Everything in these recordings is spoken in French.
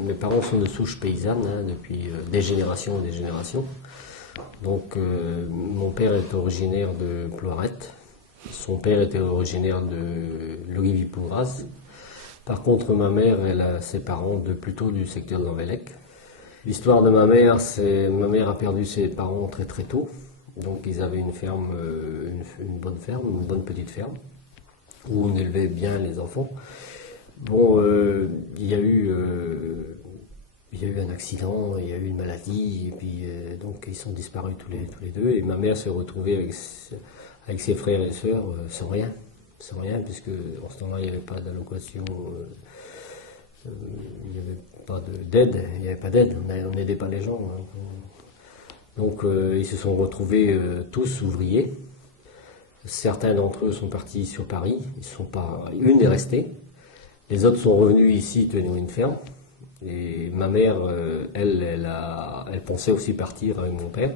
Mes parents sont de souche paysanne hein, depuis des générations et des générations. Donc mon père est originaire de Ploirette, son père était originaire de Logivy-Plougras. Par contre ma mère, elle a ses parents plutôt du secteur d'Anvellec. L'histoire de ma mère, c'est ma mère a perdu ses parents très très tôt. Donc ils avaient une ferme, une bonne ferme, une bonne petite ferme, où on élevait bien les enfants. Bon, il y a eu un accident, il y a eu une maladie, et puis donc ils sont disparus tous les deux. Et ma mère s'est retrouvée avec ses frères et sœurs sans rien, puisque en ce temps-là il n'y avait pas d'allocation, il n'y avait pas d'aide, on n'aidait pas les gens. Hein. Donc ils se sont retrouvés tous ouvriers. Certains d'entre eux sont partis sur Paris, une est restée. Les autres sont revenus ici tenir une ferme. Et ma mère, elle pensait aussi partir avec mon père.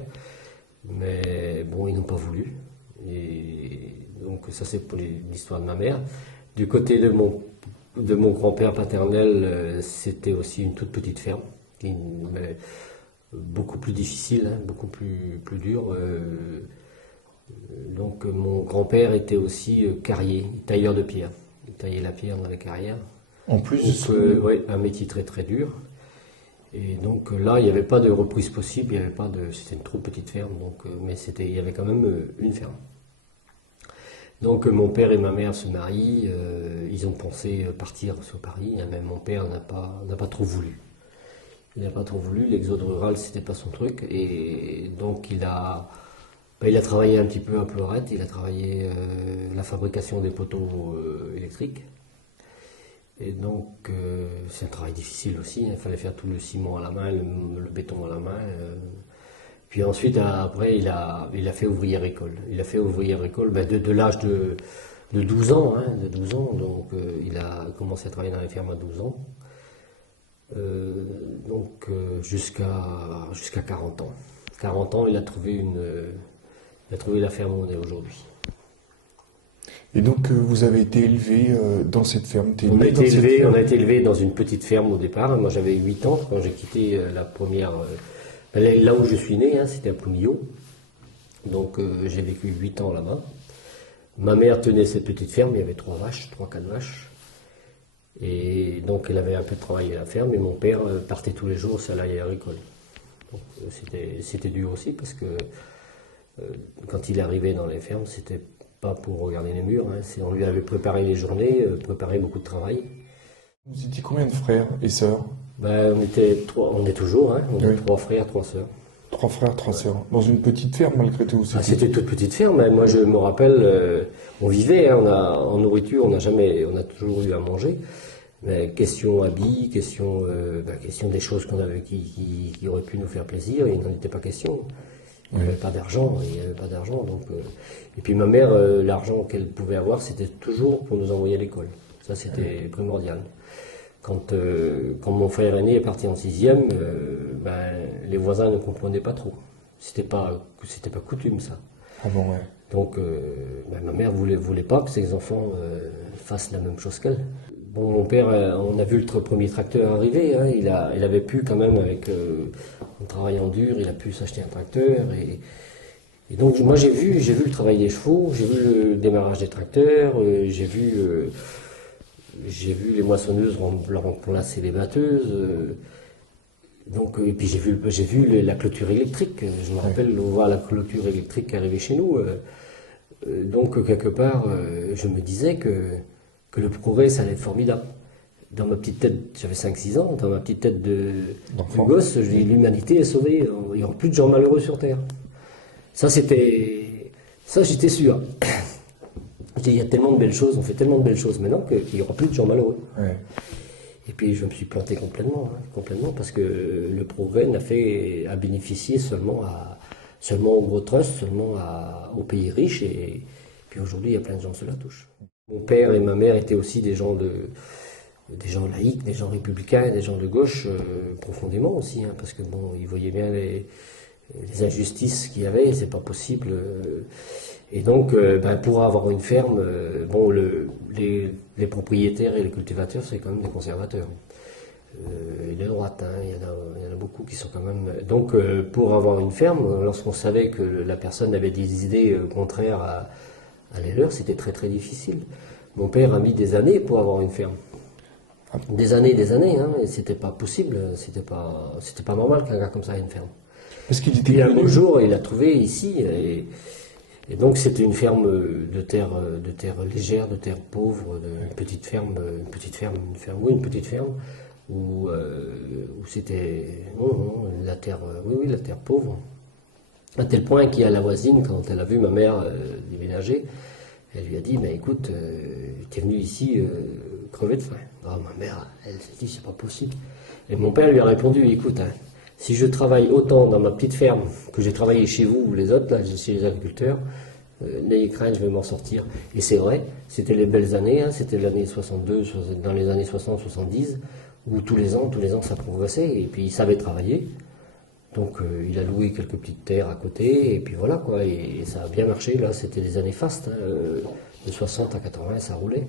Mais bon, ils n'ont pas voulu. Et donc ça c'est pour l'histoire de ma mère. Du côté de mon grand-père paternel, c'était aussi une toute petite ferme. Mais beaucoup plus difficile, hein, beaucoup plus dure. Donc mon grand-père était aussi carrier, tailleur de pierre. Il taillait la pierre dans les carrières. En plus, Oui, un métier très très dur. Et donc là, il n'y avait pas de reprise possible, c'était une trop petite ferme, mais il y avait quand même une ferme. Donc mon père et ma mère se marient, ils ont pensé partir sur Paris, hein, mais mon père n'a pas trop voulu. Il n'a pas trop voulu, l'exode rural c'était pas son truc, et donc il a travaillé un petit peu à Ploirette, il a travaillé la fabrication des poteaux électriques. Et donc, c'est un travail difficile aussi, hein. Il fallait faire tout le ciment à la main, le béton à la main. Puis ensuite, après, il a fait ouvrière école. Il a fait ouvrière école de l'âge de 12 ans. Hein, de 12 ans. Donc, il a commencé à travailler dans les fermes à 12 ans. Jusqu'à 40 ans. 40 ans, il a trouvé la ferme où on est aujourd'hui. et donc vous avez été élevé dans cette ferme. On a été élevé dans une petite ferme au départ. Moi j'avais 8 ans quand j'ai quitté la première. Là où je suis né, hein, c'était à Pounillot. Donc j'ai vécu 8 ans là-bas. Ma mère tenait cette petite ferme, il y avait 3-4 vaches. Et donc elle avait un peu travaillé la ferme, et mon père partait tous les jours au salarié agricole. Donc c'était dur aussi parce que quand il arrivait dans les fermes, c'était pas pour regarder les murs, hein. On lui avait préparé les journées, préparé beaucoup de travail. Vous étiez combien de frères et sœurs? On était 3, on est toujours, hein, on est Oui. 3 frères, 3 sœurs. 3 frères, 3 sœurs. Dans une petite ferme malgré tout. C'était toute petite ferme, hein. Moi je me rappelle, on vivait, hein, en nourriture, on a toujours eu à manger. Mais question habits, question des choses qu'on avait qui auraient pu nous faire plaisir, il n'en était pas question. Il n'y avait pas d'argent, donc, et puis ma mère, l'argent qu'elle pouvait avoir, c'était toujours pour nous envoyer à l'école. Ça, c'était primordial. Quand mon frère aîné est parti en 6e, les voisins ne comprenaient pas trop. C'était pas coutume, ça. Ah bon, ouais. Donc, ma mère voulait pas que ses enfants fassent la même chose qu'elle. Bon, mon père, on a vu le premier tracteur arriver, hein, il avait pu quand même, en travaillant dur, il a pu s'acheter un tracteur. Et donc moi j'ai vu le travail des chevaux, j'ai vu le démarrage des tracteurs, j'ai vu les moissonneuses remplacer les batteuses. Et puis j'ai vu la clôture électrique. Je me rappelle voir la clôture électrique arriver chez nous. Donc quelque part, je me disais que le progrès, ça allait être formidable. Dans ma petite tête, j'avais 5-6 ans, dans ma petite tête de gosse, je dis l'humanité est sauvée, il n'y aura plus de gens malheureux sur Terre. Ça, j'étais sûr. Je dis, il y a tellement de belles choses, on fait tellement de belles choses maintenant qu'il n'y aura plus de gens malheureux. Ouais. Et puis je me suis planté complètement, hein, complètement, parce que le progrès a bénéficié seulement aux gros trusts, aux pays riches, et puis aujourd'hui il y a plein de gens qui se la touchent. Mon père et ma mère étaient aussi des gens laïcs, des gens républicains, des gens de gauche, profondément aussi, hein, parce que bon, ils voyaient bien les injustices qu'il y avait, c'est pas possible. Et donc, pour avoir une ferme, les propriétaires et les cultivateurs, c'est quand même des conservateurs. Et de droite, hein, il y en a beaucoup qui sont quand même. Donc, pour avoir une ferme, lorsqu'on savait que la personne avait des idées contraires à les leurs, c'était très très difficile. Mon père a mis des années pour avoir une ferme. Des années, hein, et c'était pas possible, c'était pas normal qu'un gars comme ça ait une ferme. Parce qu'il était Puis un connu. beau jour, il l'a trouvé ici, et donc c'était une ferme de terre légère, de terre pauvre, une petite ferme, où c'était la terre, oui, la terre pauvre. À tel point qu'il y a la voisine, quand elle a vu ma mère déménager, elle lui a dit, mais écoute, t'es venu ici crever de faim. Ah, ma mère, elle s'est dit, c'est pas possible. Et mon père lui a répondu, écoute, hein, si je travaille autant dans ma petite ferme que j'ai travaillé chez vous ou les autres, là, chez les agriculteurs, n'ayez crainte, je vais m'en sortir. Et c'est vrai, c'était les belles années, hein, c'était l'année 62, dans les années 60-70, où tous les ans, ça progressait, et puis il savait travailler. Donc il a loué quelques petites terres à côté, et puis voilà quoi, et ça a bien marché, là c'était des années fastes, hein, de 60 à 80 ça roulait.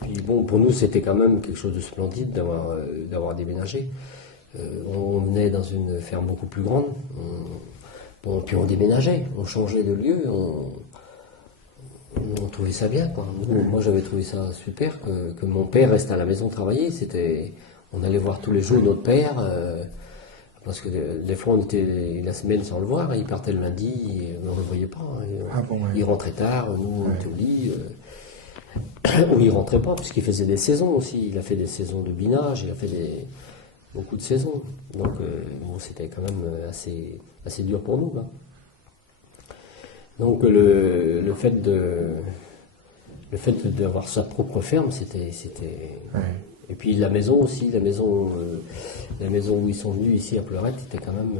Puis bon, pour nous c'était quand même quelque chose de splendide d'avoir déménagé. On venait dans une ferme beaucoup plus grande, puis on déménageait, on changeait de lieu, on trouvait ça bien quoi. Moi j'avais trouvé ça super que mon père reste à la maison travailler, on allait voir tous les jours notre père. Parce que des fois, on était la semaine sans le voir, il partait le lundi, et on ne le voyait pas. Il rentrait tard, nous, on était au lit. Ou il rentrait pas, puisqu'il faisait des saisons aussi. Il a fait des saisons de binage, il a fait beaucoup de saisons. Donc, c'était quand même assez dur pour nous. Là. Donc, le fait d'avoir sa propre ferme, c'était. Ouais. Et puis la maison aussi, la maison où ils sont venus ici à Pleurette, était quand même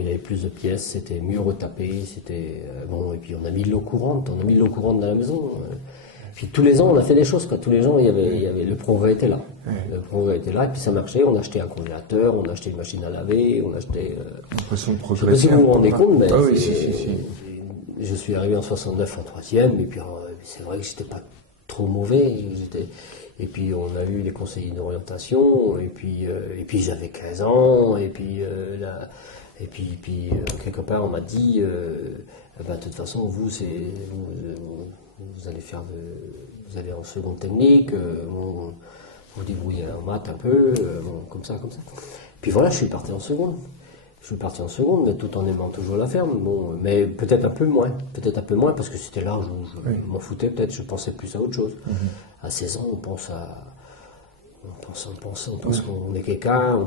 il y avait plus de pièces, c'était mieux retapé, c'était et puis on a mis l'eau courante, dans la maison. Puis tous les ans on a fait des choses quoi, tous les ans il y avait le progrès était là, le progrès était là et puis ça marchait, on achetait un congélateur, on achetait une machine à laver, on achetait. L'impression de Je sais pas progresser. si vous vous rendez compte, mais oui, si. je suis arrivé en 69 en troisième et puis c'est vrai que j'étais pas trop mauvais, et puis on a eu les conseillers d'orientation, et puis j'avais 15 ans, et puis quelque part on m'a dit, de toute façon vous vous allez en seconde technique, vous débrouillez en maths un peu, comme ça. Puis voilà, je suis parti en seconde. Mais tout en aimant toujours la ferme. Bon, mais peut-être un peu moins, parce que c'était l'âge où je m'en foutais peut-être, je pensais plus à autre chose. À 16 ans, on pense qu'on est quelqu'un,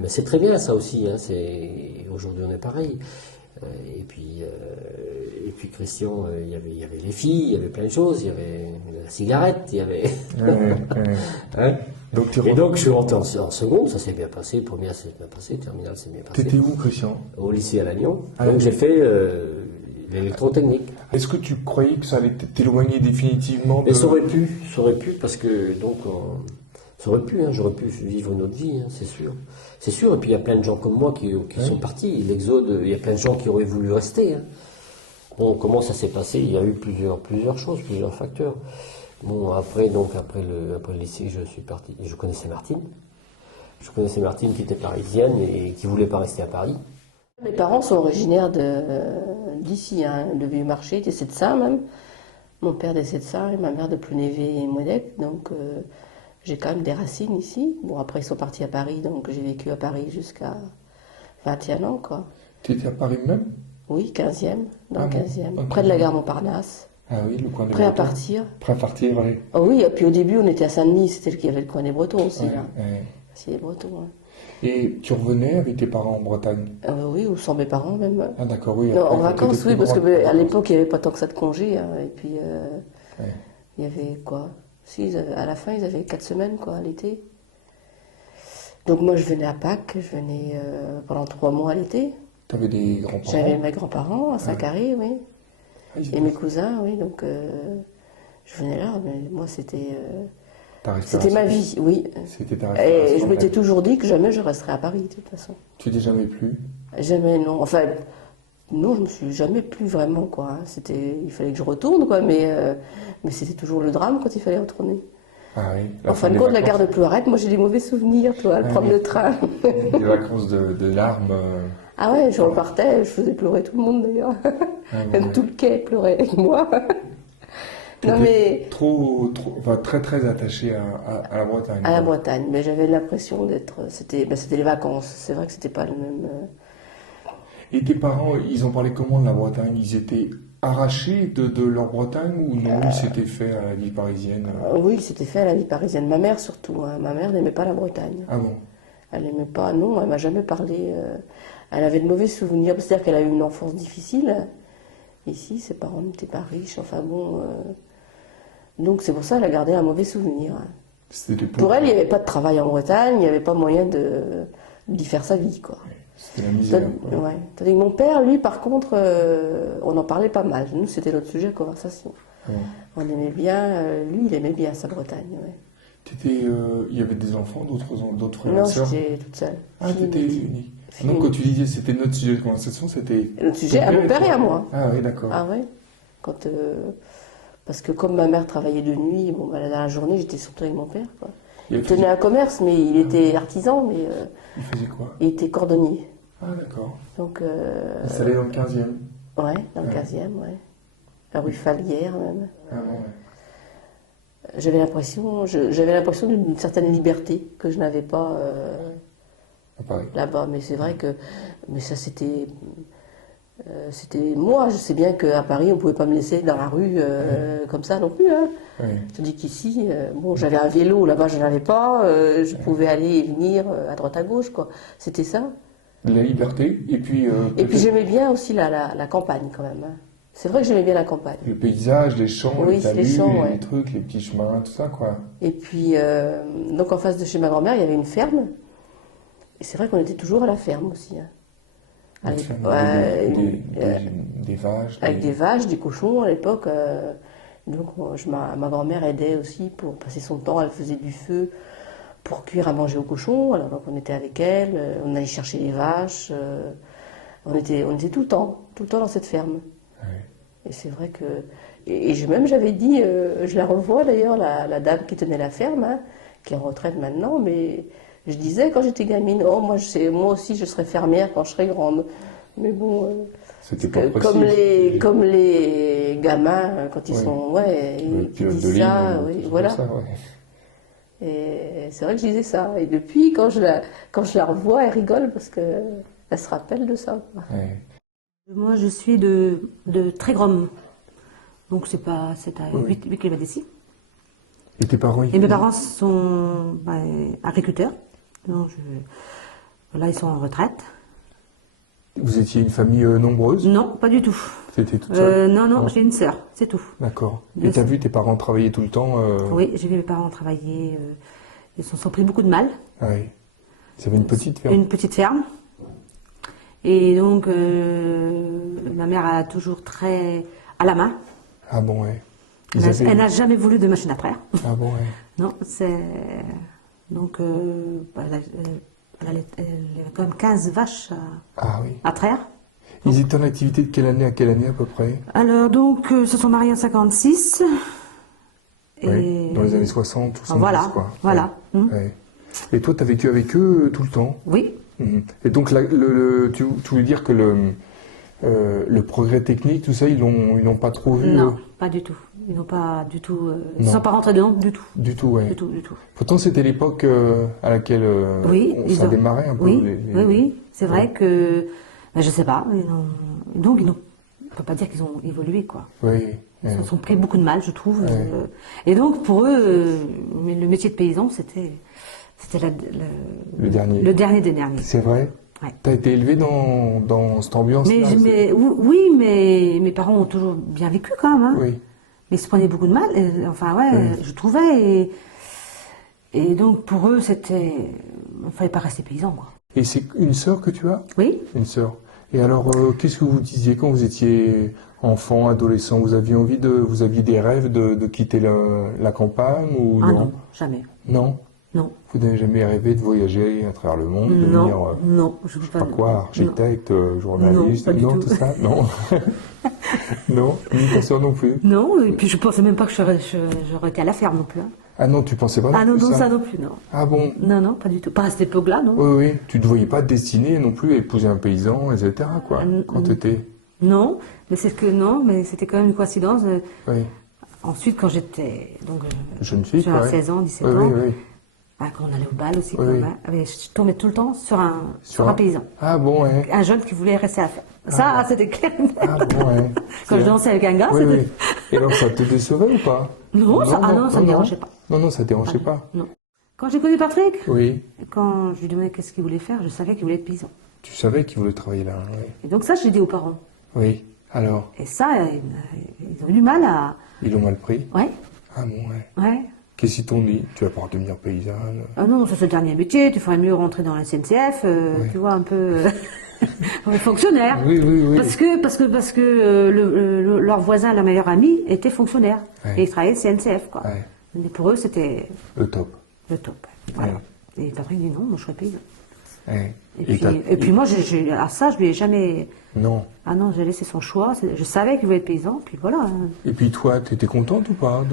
mais c'est très bien ça aussi, hein, aujourd'hui on est pareil. Et puis Christian, il y avait les filles, il y avait plein de choses, il y avait la cigarette, il y avait. Hein. Donc je suis rentré en seconde, ça s'est bien passé, première s'est bien passé, terminale s'est bien passé. T'étais où, Christian? Au lycée à Lannion. Donc j'ai fait l'électrotechnique. Est-ce que tu croyais que ça allait t'éloigner définitivement de... Et ça aurait pu, parce que ça aurait pu, hein, j'aurais pu vivre une autre vie, hein, c'est sûr. C'est sûr, et puis il y a plein de gens comme moi qui sont partis. L'exode, il y a plein de gens qui auraient voulu rester. Hein. Bon, comment ça s'est passé? Il y a eu plusieurs choses, plusieurs facteurs. Bon, après le lycée, je suis parti. Je connaissais Martine. Qui était parisienne et qui voulait pas rester à Paris. Mes parents sont originaires d'ici, hein, de Vieux-Marché, des Sept-Saints même. Mon père des Sept-Saints et ma mère de Plounévé et Modec. Donc j'ai quand même des racines ici. Bon, après ils sont partis à Paris, donc j'ai vécu à Paris jusqu'à 21 ans, quoi. Tu étais à Paris même? Oui, 15e, dans le 15e. Okay. Près de la gare Montparnasse. Ah oui, le coin des Prêt Bretons. à partir. Prêt à partir, oui. Oh oui, et puis au début on était à Saint-Denis, c'était qu'il y avait le coin des Bretons aussi, là. Ouais. C'est les Bretons, hein. Et tu revenais avec tes parents en Bretagne? Oui, ou sans mes parents même. Ah d'accord, oui. Non, après, en vacances, oui, parce qu'à l'époque, il n'y avait pas tant que ça de congé. Hein, et puis, Ouais. il y avait quoi? Si, à la fin, ils avaient 4 semaines, quoi, à l'été. Donc moi, je venais à Pâques, je venais pendant 3 mois à l'été. Tu avais des grands-parents? J'avais mes grands-parents à Saint-Carré, oui. Ah, ils Et étaient- mes cousins, oui, donc je venais là, mais moi, c'était ta c'était ma vie, oui. C'était ta Et respiration, je m'étais ouais. toujours dit que jamais je resterais à Paris, de toute façon. Tu t'es jamais plu? Jamais, non. Enfin, non, je me suis jamais plu vraiment, quoi. Hein. Il fallait que je retourne, quoi, mais c'était toujours le drame quand il fallait retourner. Ah oui. En fin de compte, la gare de Plouarec, moi j'ai des mauvais souvenirs, toi, à Ah prendre oui. le train. Les vacances de larmes. Ah ouais, je repartais, je faisais pleurer tout le monde d'ailleurs. Même tout le quai pleurait avec moi. Non mais Enfin, très très attaché à la Bretagne. à la quoi. Bretagne, mais j'avais l'impression c'était les vacances. C'est vrai que c'était pas le même. Et tes parents, ils ont parlé comment de la Bretagne? Ils étaient arrachés de leur Bretagne ou non, ils s'étaient fait à la vie parisienne? Oui, c'était fait à la vie parisienne. Ma mère surtout. Hein. Ma mère n'aimait pas la Bretagne. Ah bon? Elle n'aimait pas. Non, elle m'a jamais parlé. Elle avait de mauvais souvenirs. C'est-à-dire qu'elle a eu une enfance difficile. Ici, ses parents n'étaient pas riches. Enfin bon. Donc c'est pour ça qu'elle a gardé un mauvais souvenir. Hein. C'était Pour elle, il n'y avait pas de travail en Bretagne, il n'y avait pas moyen d'y faire sa vie, quoi. C'était la misère. quoi. Ouais. Tandis que mon père, lui, par contre, on en parlait pas mal. Nous, c'était notre sujet de conversation. Ah bon. On aimait bien, lui, il aimait bien sa Bretagne. Ouais. Il y avait des enfants, d'autres frères Non, et sœurs? j'étais toute seule. Ah, Fille t'étais unique. unique. Fille Donc quand unique. tu disais c'était notre sujet de conversation, c'était... Et notre sujet, ton à mon père et toi. à moi. Ah oui, d'accord. Ah ouais. Parce que comme ma mère travaillait de nuit, bon, bah, dans la journée, j'étais surtout avec mon père, quoi. Il tenait un commerce, mais il était artisan, mais Il faisait quoi? il était cordonnier. Ah d'accord. Donc, Il s'allait dans le 15e. ouais, dans le Ouais. 15e, ouais. La rue Falière, même. Ah bon, ouais. J'avais l'impression d'une certaine liberté que je n'avais pas À Paris. là-bas. Mais c'est vrai que, mais ça c'était moi. Je sais bien qu'à Paris, on pouvait pas me laisser dans la rue comme ça non plus. Hein. Oui. Tandis qu'ici, bon, j'avais un vélo, là-bas, je n'en avais pas. Je pouvais aller et venir à droite à gauche, quoi. C'était ça. La liberté, et puis, Et puis peut-être j'aimais bien aussi la campagne quand même. Hein. C'est vrai que j'aimais bien la campagne. le paysage, les champs, Oui, les talus, les champs, les ouais. trucs, les petits chemins, tout ça, quoi. Et puis, donc en face de chez ma grand-mère, il y avait une ferme. Et c'est vrai qu'on était toujours à la ferme aussi. Hein. À Une l'époque, ferme, ouais, des vaches. avec des vaches, des cochons à l'époque. Donc ma grand-mère aidait aussi pour passer son temps. Elle faisait du feu pour cuire à manger aux cochons. Alors donc on était avec elle, on allait chercher les vaches. On était tout le temps dans cette ferme. Ouais. Et c'est vrai que... Et j'avais dit, je la revois d'ailleurs, la dame qui tenait la ferme, hein, qui est en retraite maintenant, mais je disais quand j'étais gamine, oh moi aussi je serai fermière quand je serai grande. Mais bon, C'était pas comme possible. comme les gamins, quand ils Ouais. sont... Le qui pilote de disent ça, ligne, oui, tout voilà. ça, ouais. Et c'est vrai que je disais ça. Et depuis, quand je la revois, elle rigole parce qu'elle se rappelle de ça. Quoi. Ouais. Moi, je suis de Trégrom. Donc, c'est à Oui. 8 km d'ici. Et tes parents, Et mes parents sont agriculteurs. Donc, là, ils sont en retraite. Vous étiez une famille nombreuse? Non, pas du tout. T'étais toute seule? Non, Non. j'ai une sœur, c'est tout. D'accord. Deux Et t'as sœurs. vu tes parents travailler tout le temps? Oui, j'ai vu mes parents travailler. Ils se sont pris beaucoup de mal. Ah oui. Ils avaient une petite ferme? Une petite ferme. Et donc, ma mère a toujours très à la main. Ah bon, ouais. Elle n'a jamais voulu de machine à frire. Ah bon, ouais. Non, c'est. Donc, elle a quand même 15 vaches Ah oui. à traire. Ils étaient en activité de quelle année à quelle année à peu près? Alors, donc, se sont mariés en 56. Ouais, dans les années 60, 70, Voilà, quoi. voilà. Ouais. Hum. Ouais. Et toi, tu as vécu avec eux tout le temps? Oui, Mhm. Et donc, tu voulais dire que le progrès technique, tout ça, ils l'ont pas trop vu? non, pas du tout. Ils n'ont pas du tout. Ils ne Non. sont pas rentrés dedans du tout. Du tout, ouais. Du tout, du tout. Pourtant, c'était l'époque à laquelle Oui, ça démarrait un peu. Oui, les- oui. C'est vrai Ouais. que. Ben, je sais pas. Donc, on ne peut pas dire qu'ils ont évolué, quoi. Oui, Ils ouais. se sont pris beaucoup de mal, je trouve. Ouais. Et donc, pour eux, le métier de paysan, c'était Le dernier. le dernier des derniers. C'est vrai? Ouais. T'as été élevé dans cette ambiance-là? Oui, mais mes parents ont toujours bien vécu quand même. Hein. Oui. Mais ils se prenaient beaucoup de mal, enfin ouais, je trouvais, et donc pour eux c'était, il fallait pas rester paysan quoi. Et c'est une sœur que tu as? Oui. Une sœur. Et alors, qu'est-ce que vous disiez quand vous étiez enfant, adolescent? Vous aviez vous aviez des rêves de quitter la campagne ou Ah non? non, jamais. Non? Non. Vous n'avez jamais rêvé de voyager à travers le monde, Non, devenir, non, je je veux sais pas. pas quoi, architecte, journaliste, Non, pas du non, tout. tout ça? Non? Non? Ni ta sœur non plus? Non, et puis je pensais même pas que j'aurais été à la ferme non plus. Hein. Ah non, tu pensais pas Ah non, non plus non, ça? ça non plus, non. Ah bon? Non, non, pas du tout. Pas à cette époque-là, non. Oui, oui. Tu ne te voyais pas te destiner non plus à épouser un paysan, etc., quoi, quand tu étais... Non, mais c'était quand même une coïncidence. Oui. Ensuite, quand j'étais donc Jeune fille, j'avais quoi. 16 ans, 17 Oui, ans, oui, oui. quand on allait au bal aussi, Oui, oui. je tombais tout le temps sur un paysan. Ah bon, ouais. Un jeune qui voulait rester à la ferme. Ça, c'était clair. Ah bon, ouais. Quand je dansais avec un gars, Oui, c'était... oui. Et alors, ça te décevait ou pas? Non, ça me dérangeait pas. Non, non, ça te dérangeait pas. Non. Quand j'ai connu Patrick, Oui. quand je lui demandais qu'est-ce qu'il voulait faire, je savais qu'il voulait être paysan. Tu savais qu'il voulait travailler là, oui. Et donc ça, je l'ai dit aux parents. Oui. Alors, Et ça, ils ont eu du mal à... ils l'ont mal pris? Ouais, Ah bon, ouais. ouais. Qu'est-ce qu'ils t'ont dit? Tu vas pas devenir paysanne? Ah non, ça c'est le dernier métier, tu ferais mieux rentrer dans la SNCF, Ouais. tu vois, un peu fonctionnaire. Oui, oui, oui. Parce que leur voisin, leur meilleur ami, était fonctionnaire. Ouais. Et ils travaillaient SNCF, quoi. Ouais. Mais pour eux, c'était Le top. le top. Voilà. Et Patrick dit non, moi je serais paysan. Ouais. Et puis moi, à ça, je lui ai jamais... Non. Ah non, j'ai laissé son choix. Je savais qu'il voulait être paysan, puis voilà. Hein. Et puis toi, t'étais contente ou pas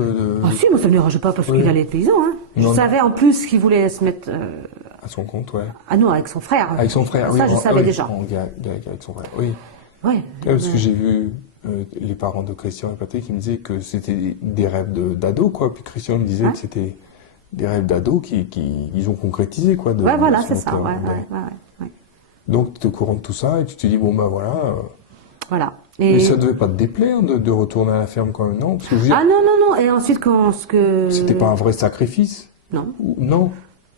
Ah si, moi ça me dérangeait pas parce Oui. qu'il allait être paysan. Hein. Non, Je savais en plus qu'il voulait se mettre... À son compte, ouais. Ah non, avec son frère. Avec son frère, oui. Ça, je savais oui, déjà. Avec son frère, oui. Ouais. Ouais, parce que j'ai vu les parents de Christian et Patrick qui me disaient que c'était des rêves d'ado, quoi. Puis Christian me disait Ouais. que c'était des rêves d'ado ils ont concrétisé, quoi. Ouais, voilà, de c'est se ça. mettre, Ouais, ouais. ouais. Donc, tu es au courant de tout ça et tu te dis, bon, ben voilà. Voilà. Mais ça devait pas te déplaire de retourner à la ferme quand même, non? Parce que je veux dire, Ah non, non, non. Et ensuite, c'était pas un vrai sacrifice? Non. Non.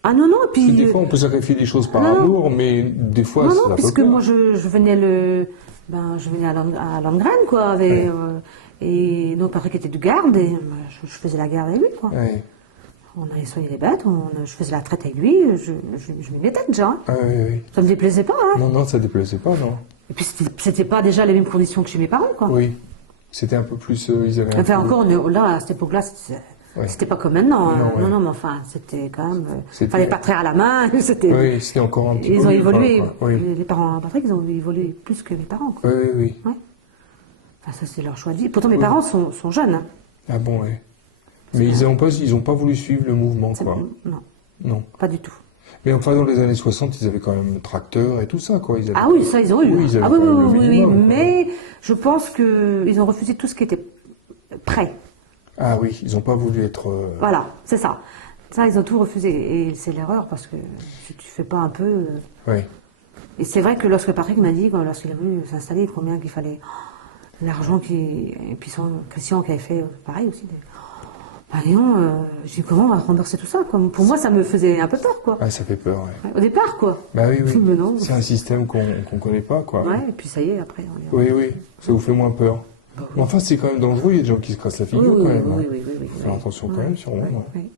Ah non, non. Et Parce puis... que des fois, on peut sacrifier des choses par non, non. amour, mais des fois, non, ça non, fait puisque peur. moi, je venais je venais à Landgren, quoi. Avec, Ouais. et donc, Patrick était du garde, et je faisais la garde avec lui, quoi. Ouais. On allait soigner les bêtes, je faisais la traite avec lui, je m'y mettais déjà. Hein. Ah, oui, oui. Ça me déplaisait pas, hein. Non, non, ça déplaisait pas, non. Et puis, c'était pas déjà les mêmes conditions que chez mes parents, quoi. Oui. C'était un peu plus. Ils avaient un Enfin, peu- encore, là, à cette époque-là, Ouais. c'était pas comme maintenant. Hein. Non, ouais. Non, mais enfin, c'était quand même. C'était- Fallait pas traire à la main. C'était. Oui, c'était encore un petit Ils peu ont mieux, évolué. quoi. Oui. Les parents Patrick, ils ont évolué plus que mes parents. Quoi. Oui, oui, oui. Enfin, ça, c'est leur choix de vie. Pourtant, mes parents sont jeunes. Hein. Ah bon, oui. Mais ils ont pas voulu suivre le mouvement, quoi. Non, Non. pas du tout. Mais enfin, dans les années 60, ils avaient quand même tracteur et tout ça, quoi. Ils avaient- Ah oui, ça, ils ont eu. Oui, ils avaient Ah oui, quand même oui, le oui, minimum, quoi. mais je pense qu'ils ont refusé tout ce qui était prêt. Ah oui, ils n'ont pas voulu être. Voilà, c'est ça. Ça, ils ont tout refusé. Et c'est l'erreur parce que si tu fais pas un peu. Oui. Et c'est vrai que lorsque Patrick m'a dit, lorsqu'il a voulu s'installer, combien qu'il fallait. L'argent qui. Et puis Christian qui avait fait pareil aussi. Bah non, j'ai dit comment on va rembourser tout ça quoi. Pour moi, ça me faisait un peu peur, quoi. Ah, ça fait peur, ouais. Au départ, quoi. Bah oui, oui. Mais non. C'est un système qu'on connaît pas, quoi. Ouais, et puis ça y est, après, on est... Oui, oui. Ça vous fait moins peur. Bah oui. Mais enfin, c'est quand même dangereux. Il y a des gens qui se cassent la Oui, figure, oui, quand oui, même. oui, hein. oui, oui, oui, Faut faire attention quand même, sûrement. oui, oui.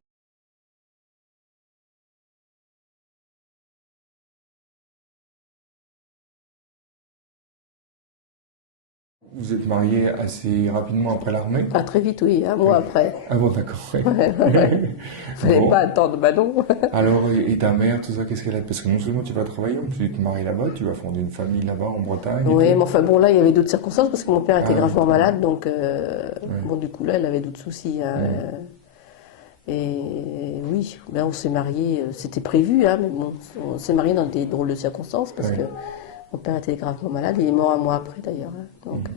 Vous êtes marié assez rapidement après l'armée? Ah, très vite, oui, un mois après. Ah bon, d'accord. Ouais. Fallait Bon. pas attendre, bah non. Alors, et ta mère, tout ça, qu'est-ce qu'elle a? Parce que non seulement tu vas travailler, mais tu te maries là-bas, tu vas fonder une famille là-bas en Bretagne. et Oui, tout. mais enfin bon, là, il y avait d'autres circonstances parce que mon père était Ah, gravement ouais. malade, donc bon, du coup, là, elle avait d'autres soucis. Hein, et oui, là, on s'est mariés, c'était prévu, hein, mais bon, on s'est mariés dans des drôles de circonstances parce Ouais. que mon père était gravement malade, il est mort un mois après d'ailleurs. Hein, donc,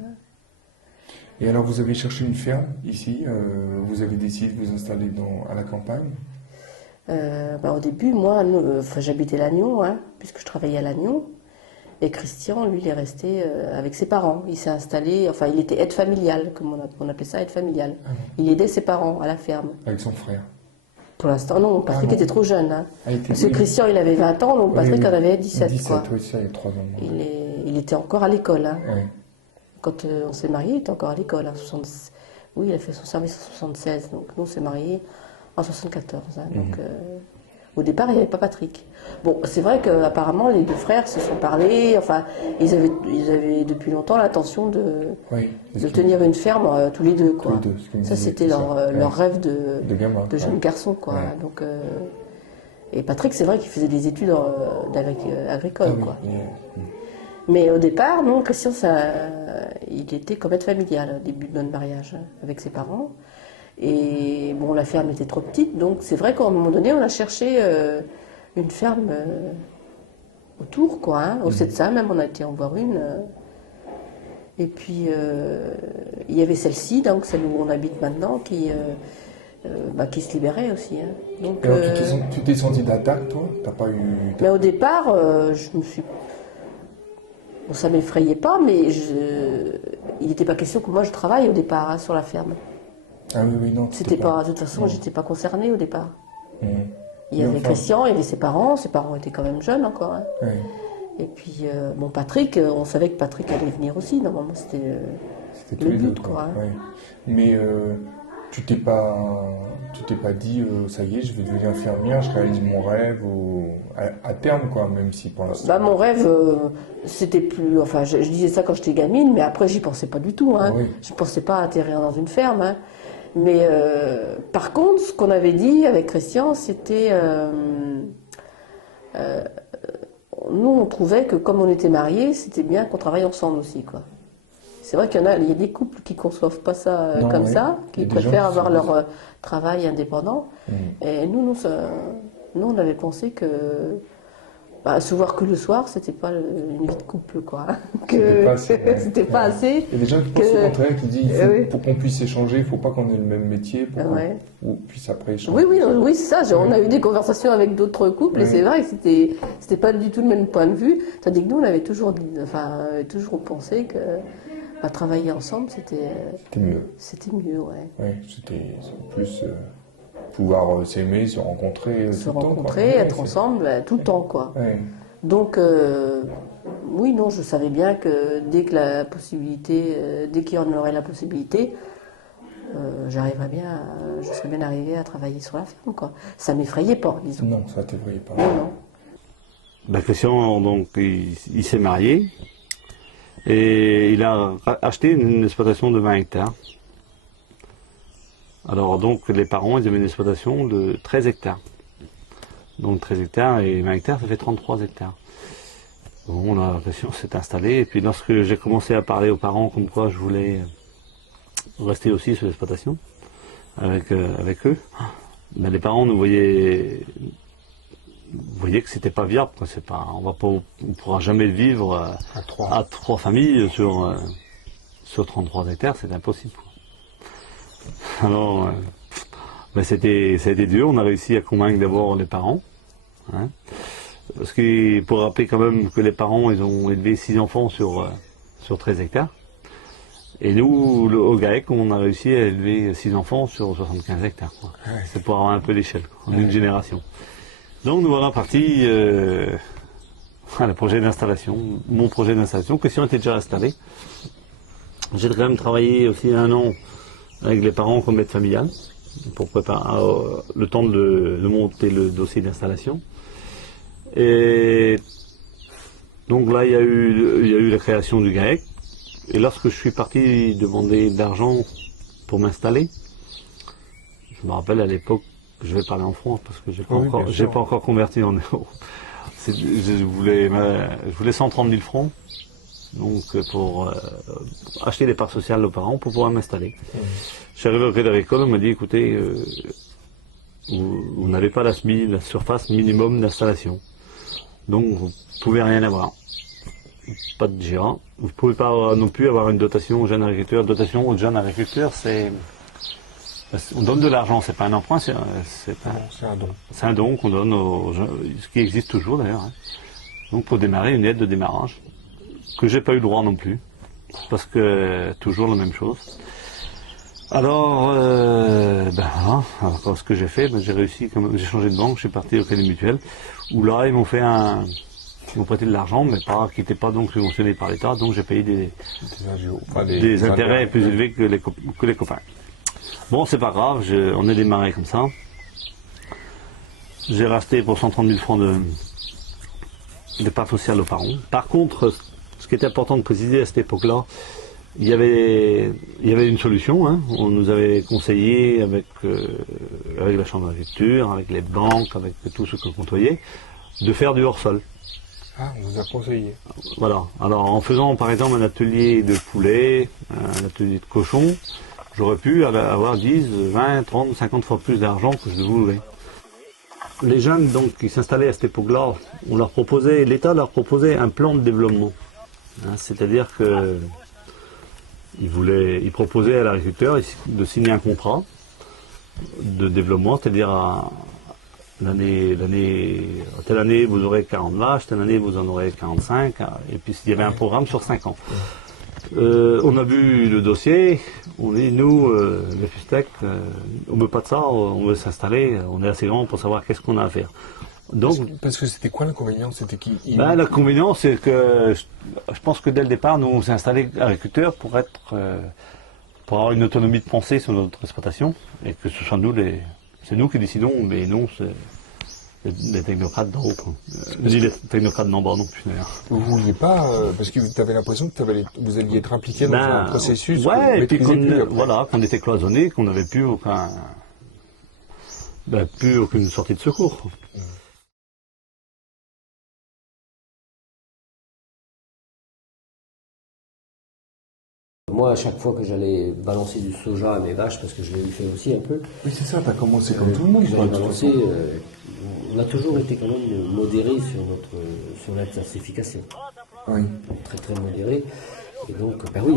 Et alors, vous avez cherché une ferme ici, vous avez décidé de vous installer à la campagne. au début, moi, j'habitais Lannion, hein, puisque je travaillais à Lannion. Et Christian, lui, il est resté avec ses parents. Il s'est installé, enfin, il était aide familiale, comme on appelait ça, aide familiale. Ah bon. Il aidait ses parents à la ferme. Avec son frère. Pour l'instant, non, Patrick non. était trop jeune. Hein. Ah, il était- Parce que oui. Christian, il avait 20 ans, donc Oui, Patrick oui. en avait 17. 17, Quoi. oui, ça, il y a 3 ans. Il était encore à l'école. Hein. Ouais. Quand on s'est mariés, il était encore à l'école. Hein, Oui, il a fait son service en 76, donc nous on s'est mariés en 74. Hein, donc, au départ, il n'y avait pas Patrick. Bon, c'est vrai qu'apparemment, les deux frères se sont parlé, enfin, ils avaient depuis longtemps l'intention de tenir une ferme tous les deux, quoi. Tous les deux, ce qu'ils me Ça, disaient, c'était leur rêve de gamin, de jeune garçon, quoi. Ouais. Donc, et Patrick, c'est vrai qu'il faisait des études agricoles, quoi. Mais au départ, non, Christian, il était comme aide familiale au début de notre mariage, hein, avec ses parents. Et bon, la ferme était trop petite, donc c'est vrai qu'à un moment donné, on a cherché une ferme autour, quoi. Hein, au Setsa, même, on a été en voir une. Et puis, il y avait celle-ci, donc celle où on habite maintenant, qui se libérait aussi. Hein. Donc, alors, tu t'es senti d'attaque, toi? T'as pas eu... Mais au départ, je me suis... Bon, ça m'effrayait pas, mais il n'était pas question que moi je travaille au départ, hein, sur la ferme. Ah oui, non. C'était pas... De toute façon, j'étais pas concernée au départ. Il y Mais avait enfin... Christian, il y avait ses parents étaient quand même jeunes encore. Hein. Et puis, bon, Patrick, on savait que Patrick allait venir aussi, normalement c'était le but, quoi. Hein. Mais tu t'es pas dit, ça y est, je vais devenir infirmière, je réalise mon rêve à terme, quoi, même si pour l'instant... Bah, mon rêve, c'était plus... Enfin, je disais ça quand j'étais gamine, mais après, j'y pensais pas du tout. Hein. Je pensais pas atterrir dans une ferme. Hein. Mais par contre, ce qu'on avait dit avec Christian, c'était... nous, on trouvait que comme on était mariés, c'était bien qu'on travaille ensemble aussi, quoi. C'est vrai qu'il y a des couples qui ne conçoivent pas ça comme ça, qui préfèrent avoir leur travail indépendant. Et nous, on avait pensé que se voir que le soir, c'était pas une vie de couple, quoi. C'était pas assez. Il y a des gens qui pensent au contraire, qui disent pour qu'on puisse échanger, il ne faut pas qu'on ait le même métier pour qu'on puisse après échanger. Oui, c'est ça. On a eu des conversations avec d'autres couples et c'est vrai que c'était pas du tout le même point de vue. Tandis que nous, on avait toujours pensé que travailler ensemble, c'était mieux. C'était mieux, ouais. C'était plus pouvoir s'aimer, se rencontrer. Être ensemble tout le temps, quoi. Donc, oui, non, je savais bien que dès qu'il y en aurait la possibilité, je serais bien arrivée à travailler sur la ferme, quoi. Ça m'effrayait pas, disons. Non, ça t'effrayait pas. Non. Christian, donc, il s'est marié. Et il a acheté une exploitation de 20 hectares. Alors donc les parents, ils avaient une exploitation de 13 hectares. Donc 13 hectares et 20 hectares, ça fait 33 hectares. Bon, la Christian s'est installé. Et puis lorsque j'ai commencé à parler aux parents comme quoi je voulais rester aussi sur l'exploitation avec eux, ben, les parents nous voyaient que c'était pas viable, quoi. On pourra jamais vivre à 3 familles sur 33 hectares, c'est impossible, quoi. Alors, ben ça a été dur. On a réussi à convaincre d'abord les parents, hein, parce que pour rappeler quand même que les parents, ils ont élevé 6 enfants sur 13 hectares, et nous, au GAEC, on a réussi à élever 6 enfants sur 75 hectares, quoi. C'est pour avoir un peu l'échelle, en une génération. Donc nous voilà partis à le projet d'installation, mon projet d'installation. Christian était déjà installé. J'ai quand même travaillé aussi 1 an avec les parents comme aide familiale pour préparer le temps de monter le dossier d'installation. Et donc là, il y a eu la création du GAEC. Et lorsque je suis parti demander de l'argent pour m'installer, je me rappelle à l'époque, je vais parler en francs parce que j'ai pas encore converti en euros. Je voulais 130 000 francs, donc pour acheter des parts sociales aux parents pour pouvoir m'installer. Je suis arrivé au Crédit Agricole, on m'a dit écoutez, vous n'avez pas la surface minimum d'installation, donc vous pouvez rien avoir. Pas de gérant. Vous ne pouvez pas non plus avoir une dotation aux jeunes agriculteurs. Dotation aux jeunes agriculteurs, on donne de l'argent, c'est pas un emprunt, c'est un don. C'est un don qu'on donne aux gens, ce qui existe toujours d'ailleurs. Hein. Donc pour démarrer, une aide de démarrage, que j'ai pas eu droit non plus, parce que toujours la même chose. Alors, ce que j'ai fait, j'ai réussi, j'ai changé de banque, je suis parti au Crédit Mutuel, où là ils m'ont prêté de l'argent, mais qui n'était pas donc subventionné par l'État, donc j'ai payé des intérêts plus élevés que les copains. Bon, c'est pas grave, on est démarré comme ça. J'ai racheté pour 130 000 francs de part sociale aux parents. Par contre, ce qui était important de préciser à cette époque-là, il y avait une solution. Hein. On nous avait conseillé avec la Chambre d'agriculture, avec les banques, avec tous ceux qu'on côtoyait, de faire du hors-sol. Ah, on vous a conseillé. Voilà. Alors en faisant par exemple un atelier de poulet, un atelier de cochon, j'aurais pu avoir 10, 20, 30, 50 fois plus d'argent que je voulais. Les jeunes donc qui s'installaient à cette époque-là, l'État leur proposait un plan de développement. Hein, c'est-à-dire que ils proposaient à l'agriculteur de signer un contrat de développement, c'est-à-dire telle année vous aurez 40 vaches, telle année vous en aurez 45, et puis il y avait un programme sur 5 ans. On a vu le dossier, on dit nous, les Fustec, on ne veut pas de ça, on veut s'installer, on est assez grand pour savoir qu'est-ce qu'on a à faire. Donc, parce que c'était quoi l'inconvénient? C'était l'inconvénient, c'est que je pense que dès le départ, nous on s'est installé agriculteurs pour avoir une autonomie de pensée sur notre exploitation, et que ce soit c'est nous qui décidons, mais non, c'est les technocrates d'en haut. Je dis les technocrates d'en bas non plus d'ailleurs. Vous vouliez pas, parce que tu avais l'impression que vous alliez être impliqué dans un processus. Ouais, et puis qu'on était cloisonné, qu'on n'avait plus aucune sortie de secours. Moi, à chaque fois que j'allais balancer du soja à mes vaches, parce que je l'ai fait aussi un peu, Oui, c'est ça, tu as commencé comme tout le monde. j'allais balancer, on a toujours été quand même modéré sur l'intensification. Oui. Très très modéré. Et donc, ben oui,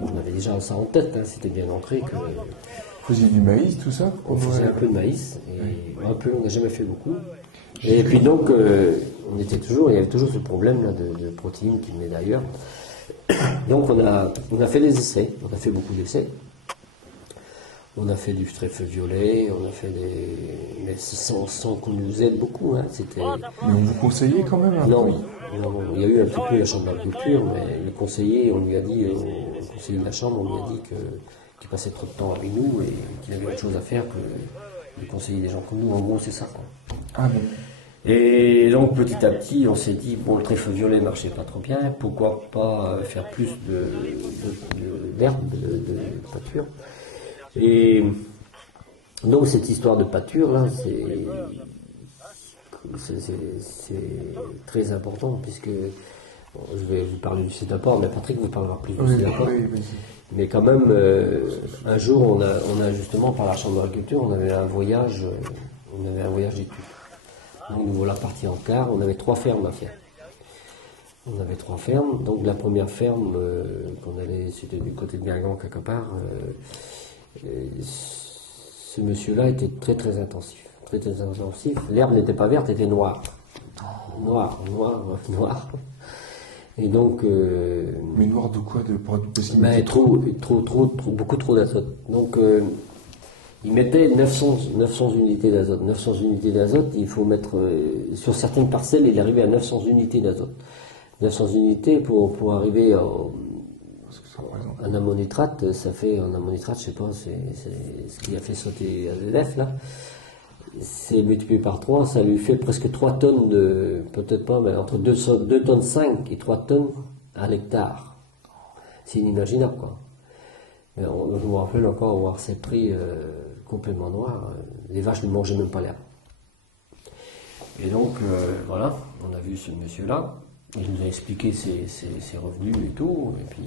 on avait déjà ça en tête, hein, c'était bien ancré que Vous faisiez du maïs, tout ça? on faisait un peu de maïs, et un peu, on n'a jamais fait beaucoup. Et puis donc, il y avait toujours ce problème là, de protéines qui venait d'ailleurs. Donc on a fait des essais, on a fait beaucoup d'essais. On a fait du trèfle violet, on a fait mais sans qu'on nous aide beaucoup. Hein, mais on vous conseillait quand même un peu? Non, il y a eu un petit peu la chambre d'agriculture, mais le conseiller, on lui a dit, le conseiller de la chambre, on lui a dit qu'il passait trop de temps avec nous et qu'il avait autre chose à faire que de conseiller des gens comme nous. En gros, c'est ça. Quoi. Ah bon. Et donc petit à petit, on s'est dit, bon, le trèfle violet marchait pas trop bien, pourquoi pas faire plus d'herbe, de pâture. Et donc cette histoire de pâture, là, c'est très important, puisque bon, je vais vous parler du Cédaport, mais Patrick vous parlera plus du Cédaport. Oui. Mais quand même, un jour, on a justement, par la Chambre d'agriculture, on avait un voyage d'études. Donc nous voilà partis en car, on avait 3 fermes à faire. On avait 3 fermes, donc la première ferme qu'on allait, c'était du côté de Guingamp, quelque part. Ce monsieur-là était très très intensif. Très très intensif. L'herbe n'était pas verte, elle était noire. Noire. Et donc... mais noir de quoi? Mais beaucoup trop d'azote. Donc... il mettait 900 unités d'azote. 900 unités d'azote, il faut mettre... sur certaines parcelles, il arrivait à 900 unités d'azote. 900 unités pour arriver en ammonitrate, ça fait... En ammonitrate, je sais pas, c'est ce qui a fait sauter AZF, là. C'est multiplié par 3, ça lui fait presque 3 tonnes de... Peut-être pas, mais entre 2 tonnes 5 et 3 tonnes à l'hectare. C'est inimaginable, quoi. Je me rappelle encore avoir ces prix complètement noirs. Les vaches ne mangeaient même pas l'herbe. Et donc, voilà, on a vu ce monsieur-là. Il nous a expliqué ses revenus et tout. Et puis,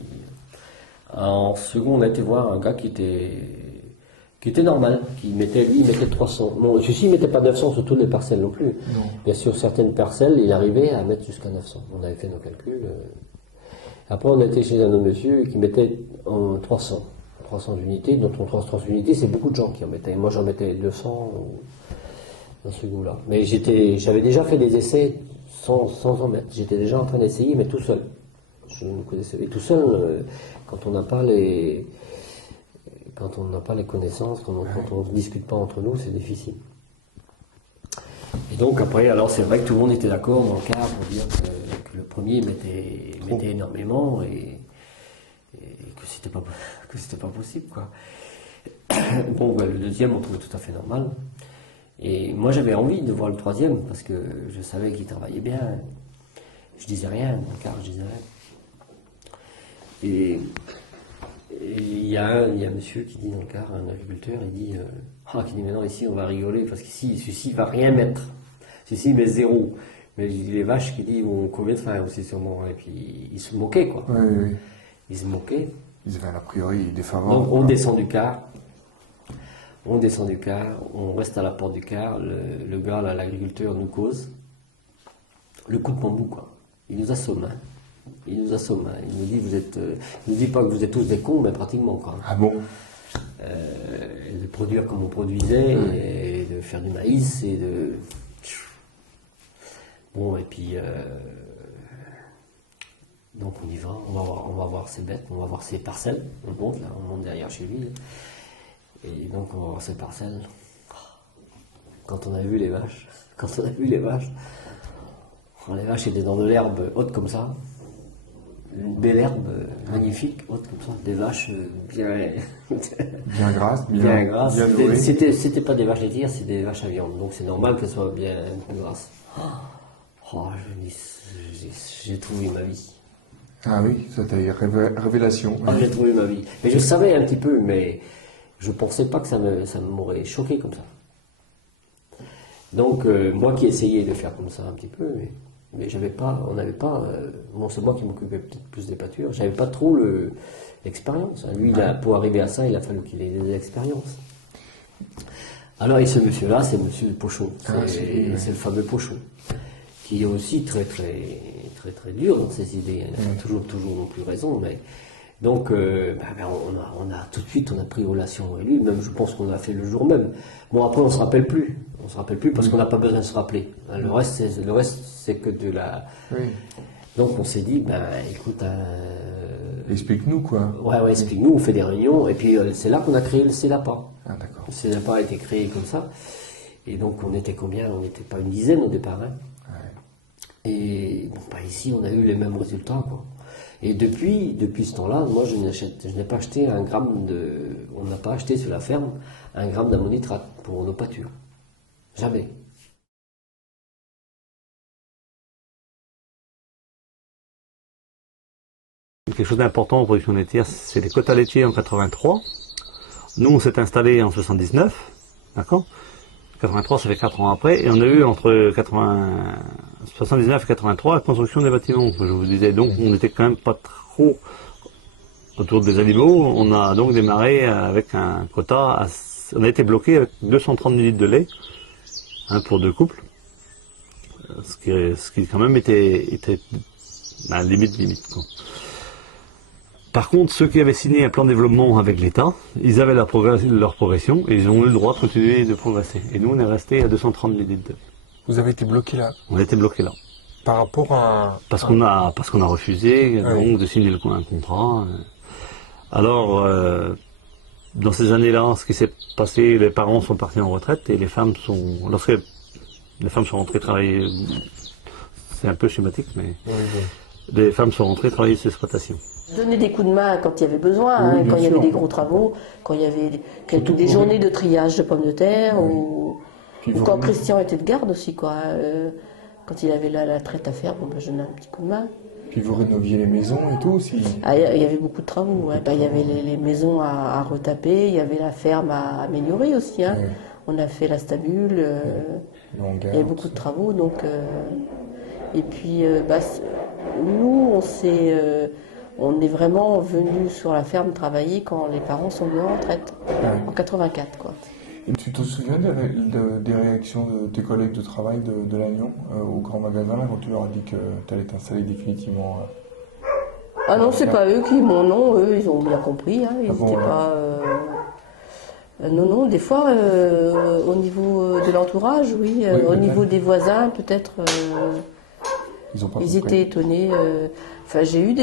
en second, on a été voir un gars qui était normal. Il mettait 300. Bon, celui-ci, il ne mettait pas 900 sur toutes les parcelles non plus. Non. Bien sûr, certaines parcelles, il arrivait à mettre jusqu'à 900. On avait fait nos calculs. Après, on était chez un autre monsieur qui mettait en 300 unités. Donc 300 unités, c'est beaucoup de gens qui en mettaient. Moi, j'en mettais 200 dans ce goût-là. Mais j'avais déjà fait des essais sans en mettre. J'étais déjà en train d'essayer, mais tout seul. Je ne connaissais pas. Et tout seul, quand on n'a pas les connaissances, quand on ne discute pas entre nous, c'est difficile. Et donc après, alors c'est vrai que tout le monde était d'accord dans le cas pour dire que le premier mettait énormément et que c'était pas possible, quoi. Bon, ben, le deuxième, on trouvait tout à fait normal. Et moi, j'avais envie de voir le troisième parce que je savais qu'il travaillait bien. Je disais rien, car je disais rien. Et il y a un monsieur qui dit dans le car, un agriculteur, il dit qui dit maintenant ici on va rigoler parce qu'ici, celui-ci il va rien mettre. Celui-ci il met 0. Mais il dit les vaches qui disent vont combien de faire aussi sûrement. Et puis il se moquait quoi. Oui, oui. Il se moquait. Ils avaient a priori défavorable. Donc on descend du car. On descend du car, on reste à la porte du car, le gars, là, l'agriculteur, nous cause. Le coup de bambou, quoi. Il nous assomme, hein. Il nous assomme, hein. Il nous dit, il nous dit pas que vous êtes tous des cons, mais pratiquement, quoi. Ah bon? De produire comme on produisait, et de faire du maïs, et de... Bon, et puis... donc on y va, on va voir ses bêtes, on va voir ses parcelles. On monte derrière chez lui. Et donc on va voir ces parcelles. Quand on a vu les vaches, les vaches étaient dans de l'herbe haute comme ça, une belle herbe magnifique, haute comme ça, des vaches bien grasses, bien grasses. Bien dorées. C'était pas des vaches laitières, c'est des vaches à viande, donc c'est normal qu'elles soient bien grasses. J'ai trouvé ma vie. Ah oui, ça t'a eu révélation. J'ai trouvé ma vie. Mais je savais un petit peu, mais je ne pensais pas que ça m'aurait choqué comme ça. Donc, moi qui essayais de faire comme ça un petit peu, mais on n'avait pas, bon, c'est moi qui m'occupais peut-être plus des pâtures, j'avais pas trop l'expérience. Lui, pour arriver à ça, il a fallu qu'il ait des expériences. Alors, et ce monsieur-là, c'est monsieur Pochon, c'est le fameux Pochon, qui est aussi très dur dans ses idées. Il a toujours non plus raison, mais... Donc, on a tout de suite, on a pris relation avec lui, même je pense qu'on l'a fait le jour même. Bon, après, on se rappelle plus parce qu'on n'a pas besoin de se rappeler. Le reste, c'est que de la... Oui. Donc, on s'est dit, écoute... Explique-nous, quoi. Ouais, explique-nous, on fait des réunions, et puis c'est là qu'on a créé le CELAPA. Ah, d'accord. Le CELAPA a été créé comme ça, et donc on était combien? On n'était pas une dizaine au départ, hein. Ouais. Et bon, ici, on a eu les mêmes résultats, quoi. Et depuis ce temps-là, moi je n'ai pas acheté on n'a pas acheté sur la ferme un gramme d'ammonitrate pour nos pâtures. Jamais. Quelque chose d'important en production laitière, c'est les quotas laitiers en 83. Nous, on s'est installé en 79, d'accord? 83, ça fait 4 ans après, et on a eu entre 79 et 83 la construction des bâtiments. Je vous disais, donc on n'était quand même pas trop autour des animaux. On a donc démarré avec un quota, on a été bloqué avec 230 litres de lait, pour 2 couples, ce qui quand même était limite, quoi. Par contre, ceux qui avaient signé un plan de développement avec l'État, ils avaient leur progression et ils ont eu le droit de continuer de progresser. Et nous, on est resté à 230 litres de lait. Vous avez été bloqué là? On a été bloqué là. Par rapport à... Parce qu'on a refusé donc, de signer un contrat. Alors, dans ces années-là, ce qui s'est passé, les parents sont partis en retraite et lorsque les femmes sont rentrées travailler, c'est un peu schématique, mais les femmes sont rentrées travailler sur l'exploitation. Donner des coups de main quand il y avait besoin, quand il y avait des gros travaux, quand il y avait des journées de triage de pommes de terre, ou quand Christian était de garde aussi, quoi. Quand il avait la traite à faire, je donnais un petit coup de main. Puis vous rénoviez les maisons et tout aussi? Il y avait beaucoup de travaux. Ouais. Il y avait les maisons à retaper, il y avait la ferme à améliorer aussi. Hein. Ouais. On a fait la stabule, il y avait beaucoup de travaux. Donc, et puis, nous, on est vraiment venus sur la ferme travailler quand les parents sont venus en retraite, en 84, quoi. Et tu te souviens des réactions de tes collègues de travail de Lannion au grand magasin là, quand tu leur as dit que tu allais t'installer définitivement Ah non, c'est pas eux qui m'ont... Non, eux, ils ont bien compris. Hein, ils n'étaient pas... Non, des fois, au niveau de l'entourage, oui. Au niveau des voisins, peut-être... Ils étaient étonnés. Enfin, j'ai eu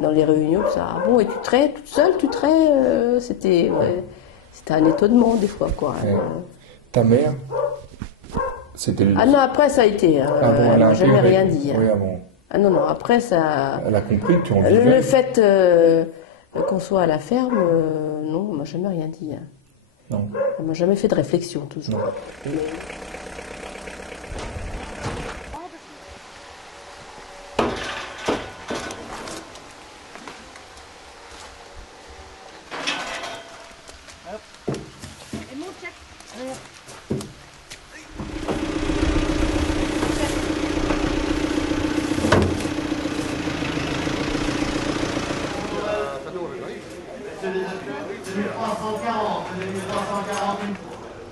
dans les réunions, ça, ah bon, et tu traites toute seule, c'était un étonnement des fois, quoi. Ta mère, c'était Ah non, après ça a été, elle n'a jamais rien dit. Oui, ah bon. Ah non, après ça... Elle a compris que tu en vivais. Le fait Qu'on soit à la ferme, non, on m'a jamais rien dit. Hein. Non. On m'a jamais fait de réflexion, toujours. Non. Mais-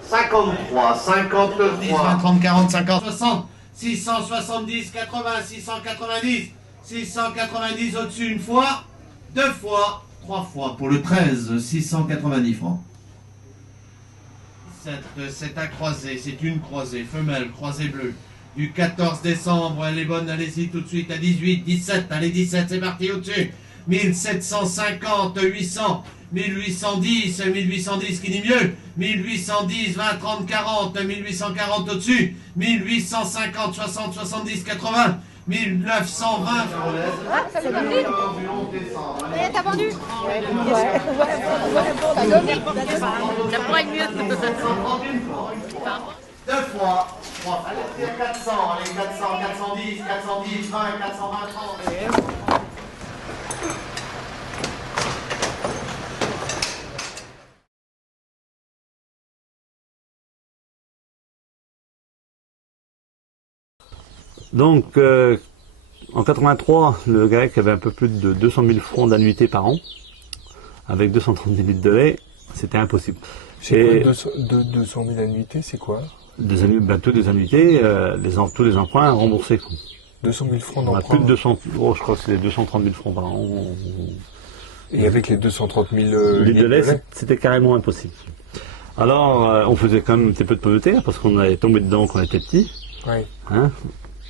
Cinquante-trois, 50, 30, 40, 50, 60, 670, 80, 690, 690 au-dessus une fois, 2 fois, 3 fois. Pour le 13, 690 francs. 17, c'est un croisé, c'est une croisée, femelle, croisée bleue. Du 14 décembre, elle est bonne, allez-y tout de suite, à 18, 17, allez 17, c'est parti au-dessus. 1750, 800, 1810, 1810 qui dit mieux, 1810, 20, 30, 40, 1840 au-dessus, 1850, 60, 70, 80, 1920. Ah, ça fait compris. T'as vendu? Ouais. T'as gagné. Ça pourrait être mieux. 2 fois, 3 fois. Allez, 400, allez, 400, 410, 410, 20, 420, 30. Donc, en 83, le GAEC avait un peu plus de 200 000 francs d'annuité par an, avec 230 litres de lait, c'était impossible. C'est quoi 200 000 annuités, c'est quoi? Tous des annuités, tous les emprunts remboursés. 200 000 francs On a d'emprunt. plus de 200, je crois que c'est 230 000 francs par an. Et avec les 230 000 Litres de lait, c'était carrément impossible. Alors, on faisait quand même un petit peu de pommes de terre, parce qu'on avait tombé dedans quand on était petit. Oui. Hein,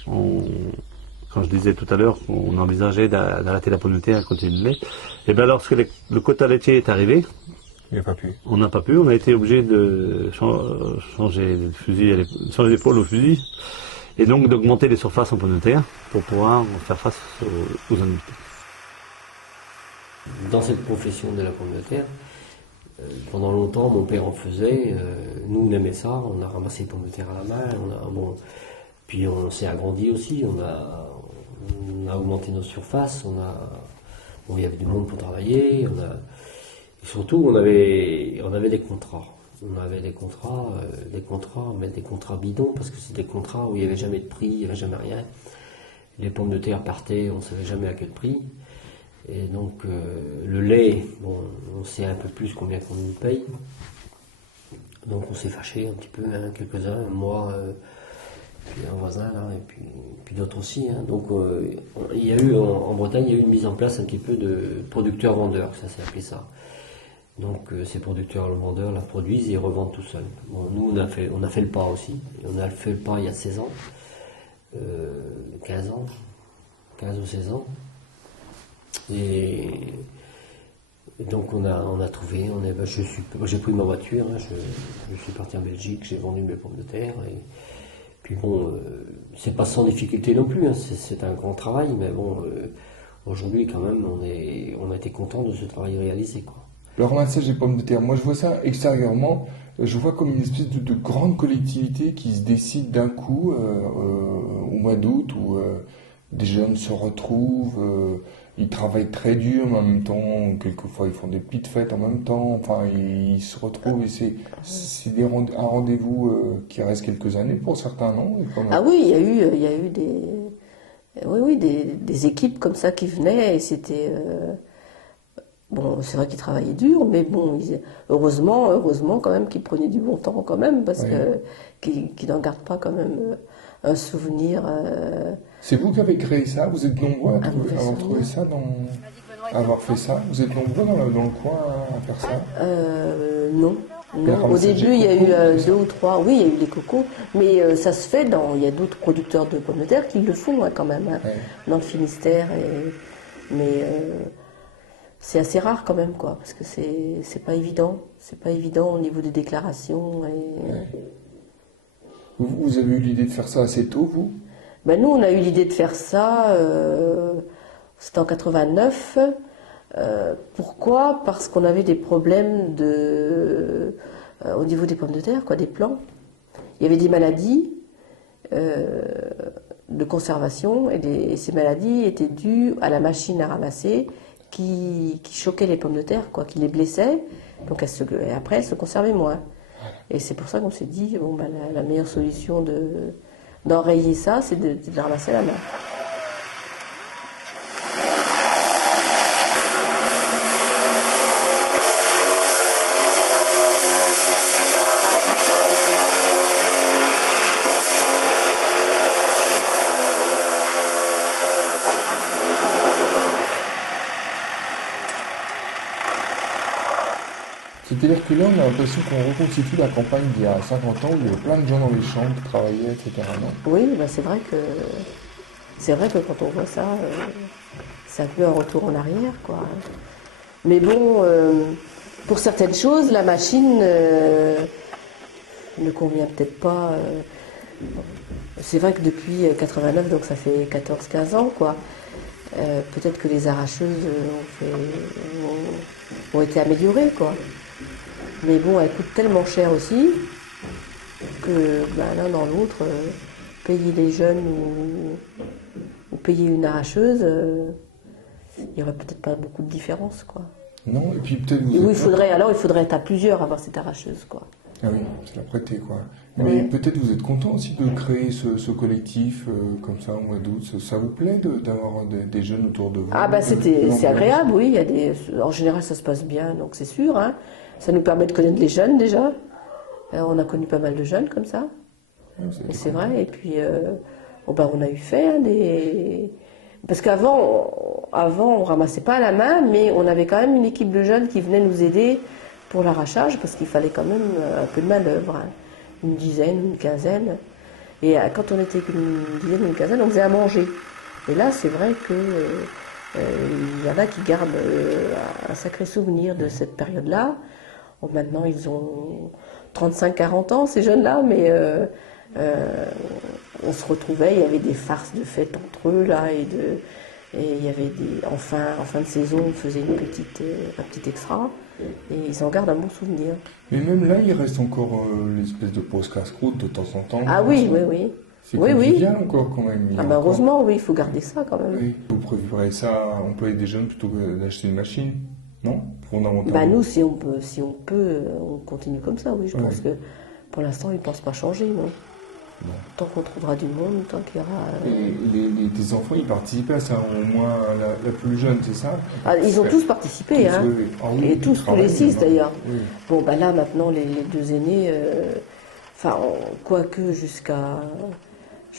quand je disais tout à l'heure qu'on envisageait d'arrêter la pomme de terre à côté du lait, et bien lorsque le quota laitier est arrivé, Il n'a pas pu. on n'a pas pu, on a été obligé de changer d'épaule au fusil, et donc d'augmenter les surfaces en pommes de terre pour pouvoir faire face aux annuités. Dans cette profession de la pomme de terre, pendant longtemps, mon père en faisait. Nous, on aimait ça. On a ramassé les pommes de terre à la main. Puis on s'est agrandi aussi. On a augmenté nos surfaces. Il y avait du monde pour travailler. Et surtout, on avait des contrats. On avait des contrats, mais des contrats bidons, parce que c'est des contrats où il n'y avait jamais de prix, il n'y avait jamais rien. Les pommes de terre partaient, on ne savait jamais à quel prix. Et donc le lait, bon, on sait un peu plus combien qu'on nous paye. Donc on s'est fâché un petit peu, hein, quelques-uns, moi, puis un voisin là, et puis d'autres aussi. Hein. Donc il y a eu en Bretagne, il y a eu une mise en place un petit peu de producteurs-vendeurs, ça s'est appelé ça. Donc ces producteurs-vendeurs la produisent et revendent tout seuls. Bon, nous on a fait le pas aussi. Et on a fait le pas il y a 16 ans, 15 ou 16 ans. Et donc on a trouvé, j'ai pris ma voiture, hein, je suis parti en Belgique, j'ai vendu mes pommes de terre. Et puis bon, c'est pas sans difficulté non plus, hein, c'est un grand travail, mais bon, aujourd'hui quand même on a été content de ce travail réalisé, quoi. Le ramassage des pommes de terre, moi je vois ça extérieurement, je vois comme une espèce de grande collectivité qui se décide d'un coup au mois d'août où des jeunes se retrouvent, ils travaillent très dur, mais en même temps, quelquefois ils font des petites fêtes en même temps, enfin ils se retrouvent et c'est un rendez-vous qui reste quelques années pour certains, non? Ah oui, il y a eu des équipes comme ça qui venaient et c'était... Bon, c'est vrai qu'ils travaillaient dur, mais bon, heureusement quand même qu'ils prenaient du bon temps quand même, parce qu'ils n'en gardent pas quand même un souvenir. C'est vous qui avez créé ça? Vous êtes nombreux à avoir trouvé ça à avoir fait ça? Vous êtes nombreux dans le coin à faire ça? Non. Au début, il y a eu 2 ou 3, oui, il y a eu des cocos, mais ça se fait il y a d'autres producteurs de pommes de terre qui le font hein, quand même, hein, dans le Finistère, mais c'est assez rare quand même, quoi, parce que c'est pas évident au niveau des déclarations. Vous avez eu l'idée de faire ça assez tôt, vous? Ben nous, on a eu l'idée de faire ça, c'était en 89, Pourquoi? Parce qu'on avait des problèmes au niveau des pommes de terre, quoi, des plants. Il y avait des maladies de conservation et ces maladies étaient dues à la machine à ramasser qui choquait les pommes de terre, quoi, qui les blessait. Donc et après, elles se conservaient moins. Et c'est pour ça qu'on s'est dit, bon, bah, la meilleure solution d'enrayer ça, c'est de les ramasser à la main. C'est-à-dire que là, on a l'impression qu'on reconstitue la campagne d'il y a 50 ans où il y avait plein de gens dans les champs qui travaillaient, etc. Non? Oui, bah c'est vrai que quand on voit ça, c'est un peu un retour en arrière, quoi. Mais bon, pour certaines choses, la machine ne convient peut-être pas. C'est vrai que depuis 89, donc ça fait 14-15 ans, quoi. Peut-être que les arracheuses ont été améliorées, quoi. Mais bon, elles coûtent tellement cher aussi que ben, l'un dans l'autre, payer les jeunes ou payer une arracheuse, il n'y aurait peut-être pas beaucoup de différence, quoi. Non, et puis peut-être vous Oui, êtes... il faudrait être à plusieurs avoir cette arracheuse, quoi. Ah oui, c'est la prêter, quoi. Mais peut-être vous êtes content aussi de créer ce collectif comme ça au mois d'août. Ça vous plaît d'avoir des jeunes autour de vous? Ah bah c'est agréable, oui. En général, ça se passe bien, donc c'est sûr. Hein. Ça nous permet de connaître les jeunes déjà. On a connu pas mal de jeunes comme ça. Et c'est vrai. Et puis, on a eu fait hein, parce qu'avant, on ramassait pas à la main, mais on avait quand même une équipe de jeunes qui venaient nous aider pour l'arrachage, parce qu'il fallait quand même un peu de main-d'œuvre, hein. Une dizaine, une quinzaine. Et quand on était qu'une dizaine, une quinzaine, on faisait à manger. Et là, c'est vrai que il y en a qui gardent un sacré souvenir de cette période-là. Bon, maintenant, ils ont 35-40 ans, ces jeunes-là, mais on se retrouvait, il y avait des farces de fêtes entre eux, là, et il y avait en fin de saison, on faisait un petit extra, et ils en gardent un bon souvenir. Mais même là, il reste encore l'espèce de pause casse-croûte de temps en temps. Ah oui, oui. C'est oui, convivial encore quand même. Ah ben heureusement, oui, il faut garder ça quand même. Oui. Vous préférez ça, employer des jeunes plutôt que d'acheter une machine? Non? Fondamentalement. Bah nous, si on peut, on continue comme ça, oui. Je pense que pour l'instant, ils ne pensent pas changer, non. Bon. Tant qu'on trouvera du monde, tant qu'il y aura... Tes enfants, ils participaient à ça, au moins la plus jeune, c'est ça? Ah, ils ont tous participé, hein. Oui. Ah, oui, et tous les 6 d'ailleurs. Oui. Bon, bah là, maintenant, les deux aînés, quoique jusqu'à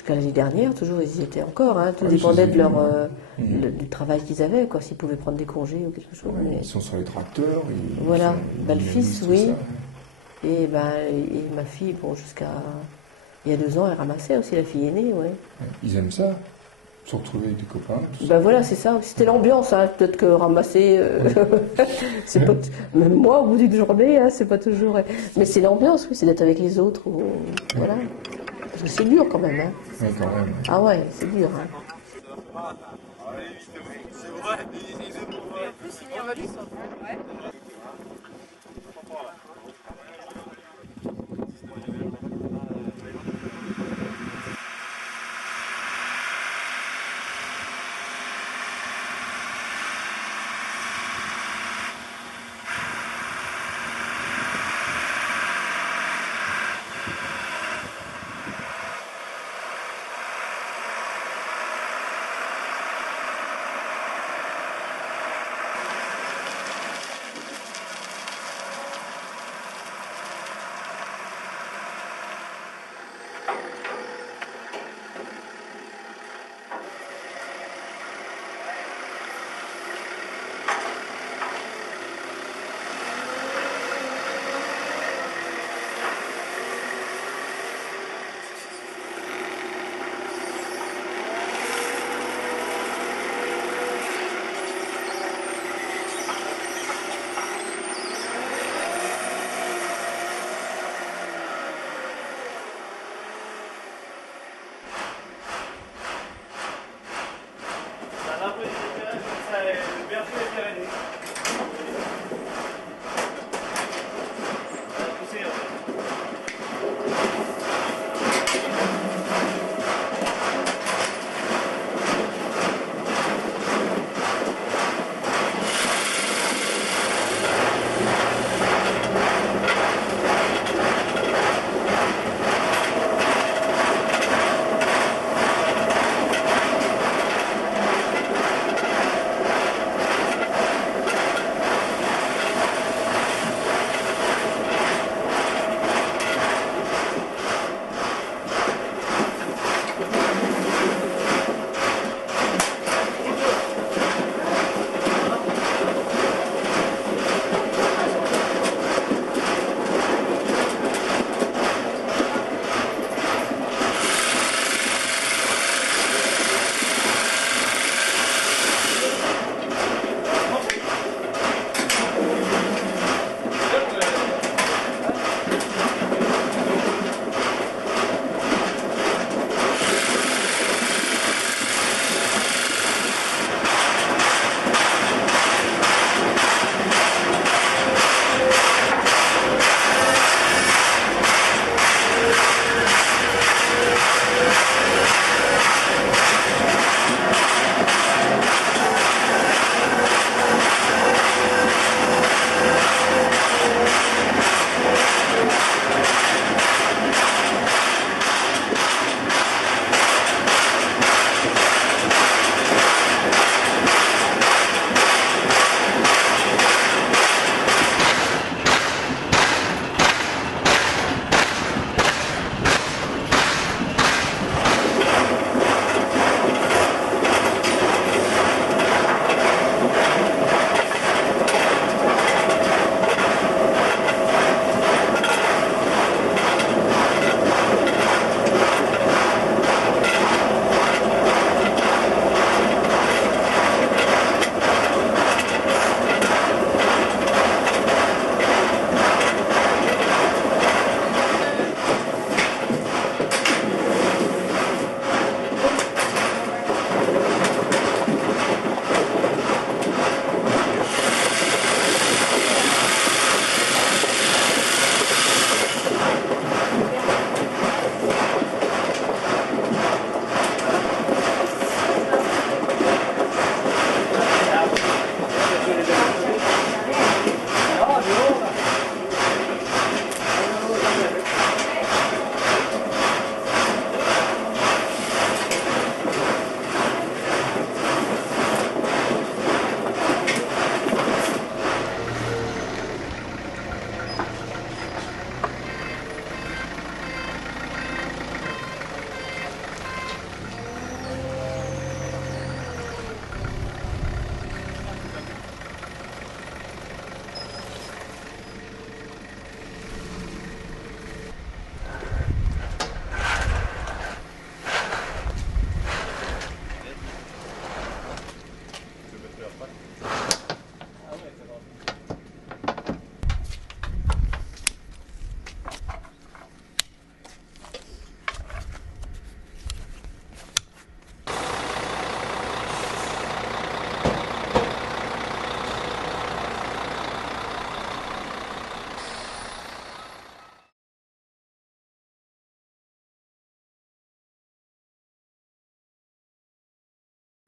l'année dernière, toujours, ils y étaient encore. Hein. Tout dépendait de du travail qu'ils avaient, quoi, s'ils pouvaient prendre des congés ou quelque chose. Ouais, mais... Ils sont sur les tracteurs. Voilà, le fils, oui. Et ma fille, bon, il y a 2 ans, elle ramassait aussi, la fille aînée, ouais. Ils aiment ça, se retrouver avec des copains. Voilà, c'est ça. C'était l'ambiance, hein. Peut-être que ramasser, c'est pas même moi, au bout d'une journée, hein, c'est pas toujours... Mais c'est l'ambiance, oui, c'est d'être avec les autres. Voilà. Parce que c'est dur quand même. Hein. Oui, quand même. Ah ouais, c'est dur. Hein.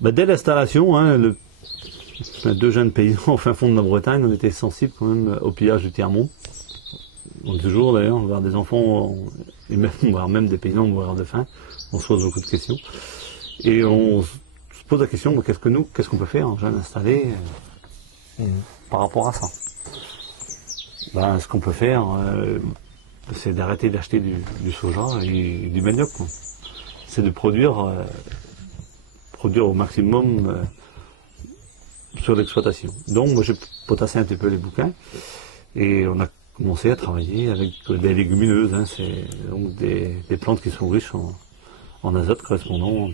Dès l'installation, hein, deux jeunes paysans au fin fond de la Bretagne, on était sensibles quand même au pillage du tiers-mont. On est toujours d'ailleurs, voir des enfants, et même, voire même des paysans mourir de faim, on se pose beaucoup de questions. Et on se pose la question, qu'est-ce qu'on peut faire en jeunes installés par rapport à ça? Ce qu'on peut faire, c'est d'arrêter d'acheter du soja et du manioc. C'est de produire au maximum sur l'exploitation. Donc moi j'ai potassé un petit peu les bouquins et on a commencé à travailler avec des légumineuses. Hein, c'est donc des plantes qui sont riches en azote correspondant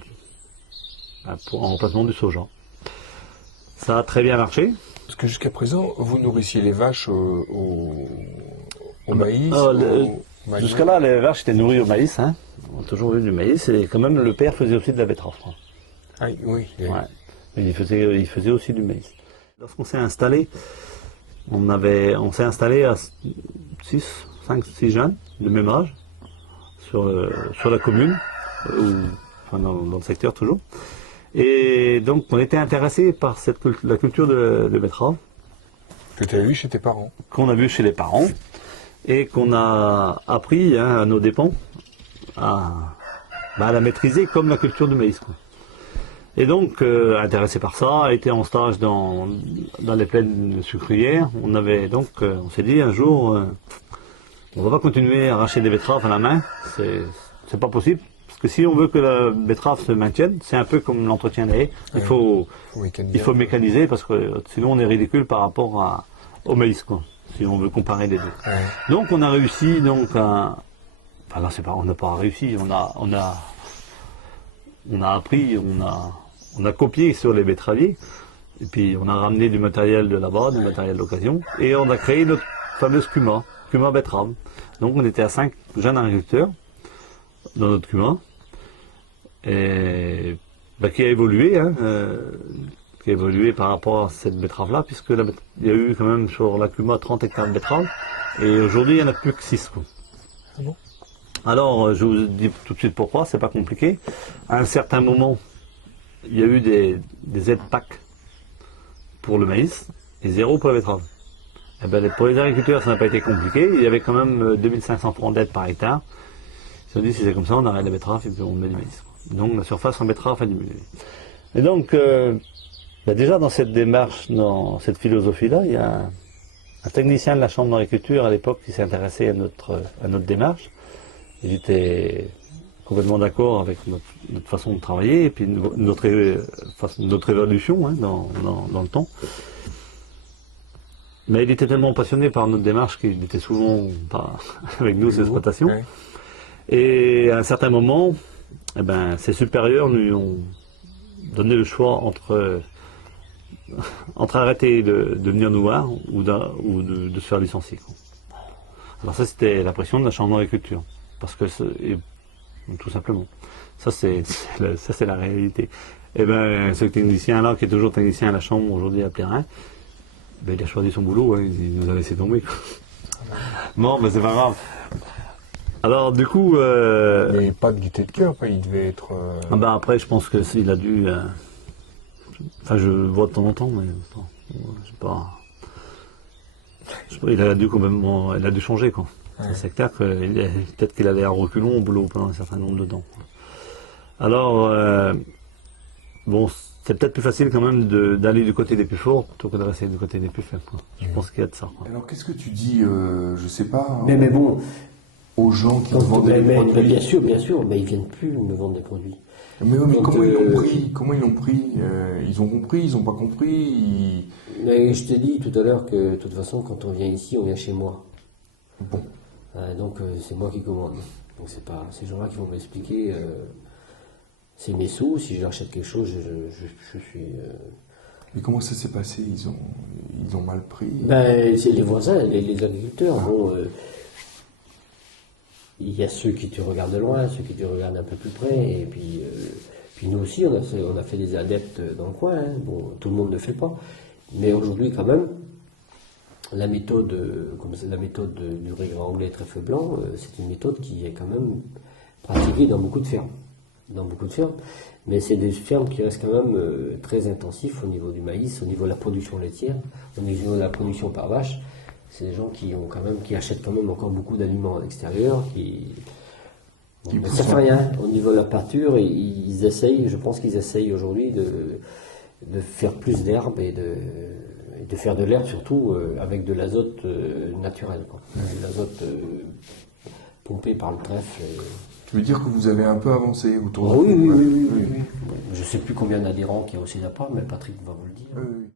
en remplacement du soja. Ça a très bien marché. Parce que jusqu'à présent, vous nourrissiez les vaches au maïs, jusqu'à là, les vaches étaient nourries au maïs. Hein. On a toujours eu du maïs et quand même le père faisait aussi de la betterave. Ah, oui. Ouais. Mais il faisait aussi du maïs. Lorsqu'on s'est installé, on s'est installé à 5, 6 jeunes de même âge sur la commune, dans le secteur toujours. Et donc on était intéressés par la culture de betterave. Que tu as vu chez tes parents. Qu'on a vu chez les parents et qu'on a appris à nos dépens à la maîtriser comme la culture du maïs. Quoi. Et donc, intéressé par ça, été en stage dans les plaines sucrières, on s'est dit un jour, on va pas continuer à arracher des betteraves à la main, c'est pas possible. Parce que si on veut que la betterave se maintienne, c'est un peu comme l'entretien des haies, il faut mécaniser parce que sinon on est ridicule par rapport au maïs, quoi, si on veut comparer les deux. Ouais. Donc on a réussi, on n'a pas réussi, on a appris, on a copié sur les betteraviers, et puis on a ramené du matériel de là-bas, du matériel d'occasion, et on a créé notre fameuse cuma betterave. Donc on était à 5 jeunes agriculteurs dans notre cuma, et qui a évolué, par rapport à cette betterave-là, puisque il y a eu quand même sur la cuma 30 hectares de betteraves, et aujourd'hui il n'y en a plus que 6. Ah bon? Alors, je vous dis tout de suite pourquoi, c'est pas compliqué. À un certain moment, il y a eu des aides PAC pour le maïs et 0 pour la betterave. Et pour les agriculteurs, ça n'a pas été compliqué. Il y avait quand même 2500 francs d'aide par hectare. Ils se sont dit, si c'est comme ça, on arrête la betterave et puis on met du maïs. Donc, la surface en betterave a diminué. Et donc, déjà dans cette démarche, dans cette philosophie-là, il y a un technicien de la Chambre d'agriculture à l'époque qui s'est intéressé à notre démarche. Il était complètement d'accord avec notre façon de travailler et puis notre évolution dans le temps. Mais il était tellement passionné par notre démarche qu'il était souvent pas avec nous ces exploitations. Ouais. Et à un certain moment, ses supérieurs lui ont donné le choix entre arrêter de venir nous voir ou de se faire licencier. Quoi. Alors ça, c'était la pression de la Chambre d'agriculture. Parce que, tout simplement, ça c'est la réalité. Et ce technicien-là, qui est toujours technicien à la Chambre aujourd'hui à Plérin, il a choisi son boulot, il nous a laissé tomber. Non, mais c'est pas grave. Alors du coup... Il n'y avait pas de gaieté de cœur, il devait être... Après, je pense que s'il a dû... je le vois de temps en temps, mais je sais pas... Il a dû changer, quoi. Ouais. C'est clair que peut-être qu'il allait à reculons au boulot pendant un certain nombre de temps. Alors, c'est peut-être plus facile quand même d'aller du côté des plus forts plutôt que de rester du côté des plus faibles. Quoi. Je pense qu'il y a de ça. Quoi. Alors, qu'est-ce que tu dis, je sais pas, mais bon, aux gens qui vendent des produits? Bien sûr, mais ils viennent plus me vendre des produits. Mais comment ils l'ont pris? Ils ont compris, ils n'ont pas compris Mais je t'ai dit tout à l'heure que de toute façon, quand on vient ici, on vient chez moi. Bon. Donc c'est moi qui commande. Donc c'est pas ces gens-là qui vont m'expliquer. C'est mes sous. Si je leur achète quelque chose, je suis. Mais comment ça s'est passé? Ils ont mal pris? C'est les voisins, les agriculteurs. Bon, il y a ceux qui te regardent de loin, ceux qui te regardent un peu plus près, et puis nous aussi on a fait des adeptes dans le coin. Hein. Bon, tout le monde ne le fait pas, mais aujourd'hui quand même. La méthode, du raisin anglais trèfle blanc, c'est une méthode qui est quand même pratiquée dans beaucoup de fermes. dans beaucoup de fermes, mais c'est des fermes qui restent quand même très intensifs au niveau du maïs, au niveau de la production laitière, au niveau de la production par vache. C'est des gens qui achètent quand même encore beaucoup d'aliments à l'extérieur, mais ça fait rien. Au niveau de la pâture, ils essayent, je pense qu'ils essayent aujourd'hui de faire plus d'herbe et de faire de l'herbe surtout avec de l'azote naturel, quoi. De l'azote pompé par le trèfle. Tu veux dire que vous avez un peu avancé autour Oui, de oui. Je ne sais plus combien d'adhérents qu'il y a au CEDAPA, mais Patrick va vous le dire. Oui.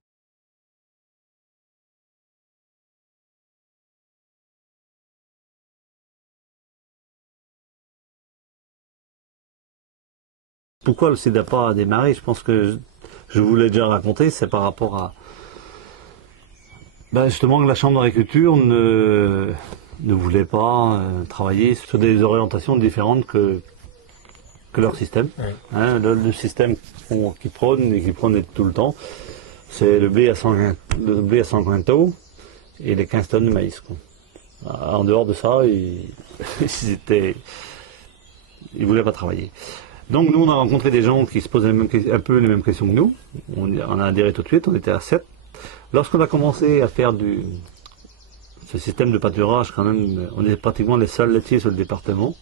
Pourquoi le CEDAPA a démarré? Je pense que je vous l'ai déjà raconté, c'est par rapport à justement que la Chambre d'agriculture ne voulait pas travailler sur des orientations différentes que leur système. Oui. Hein, le système qu'ils prônent et qu'ils prônent tout le temps, c'est le blé à 100 taux et les 15 tonnes de maïs, quoi. En dehors de ça, ils voulaient pas travailler. Donc nous, on a rencontré des gens qui se posaient un peu les mêmes questions que nous. On a adhéré tout de suite, on était à 7. Lorsqu'on a commencé à faire ce système de pâturage, quand même, on est pratiquement les seuls laitiers sur le département.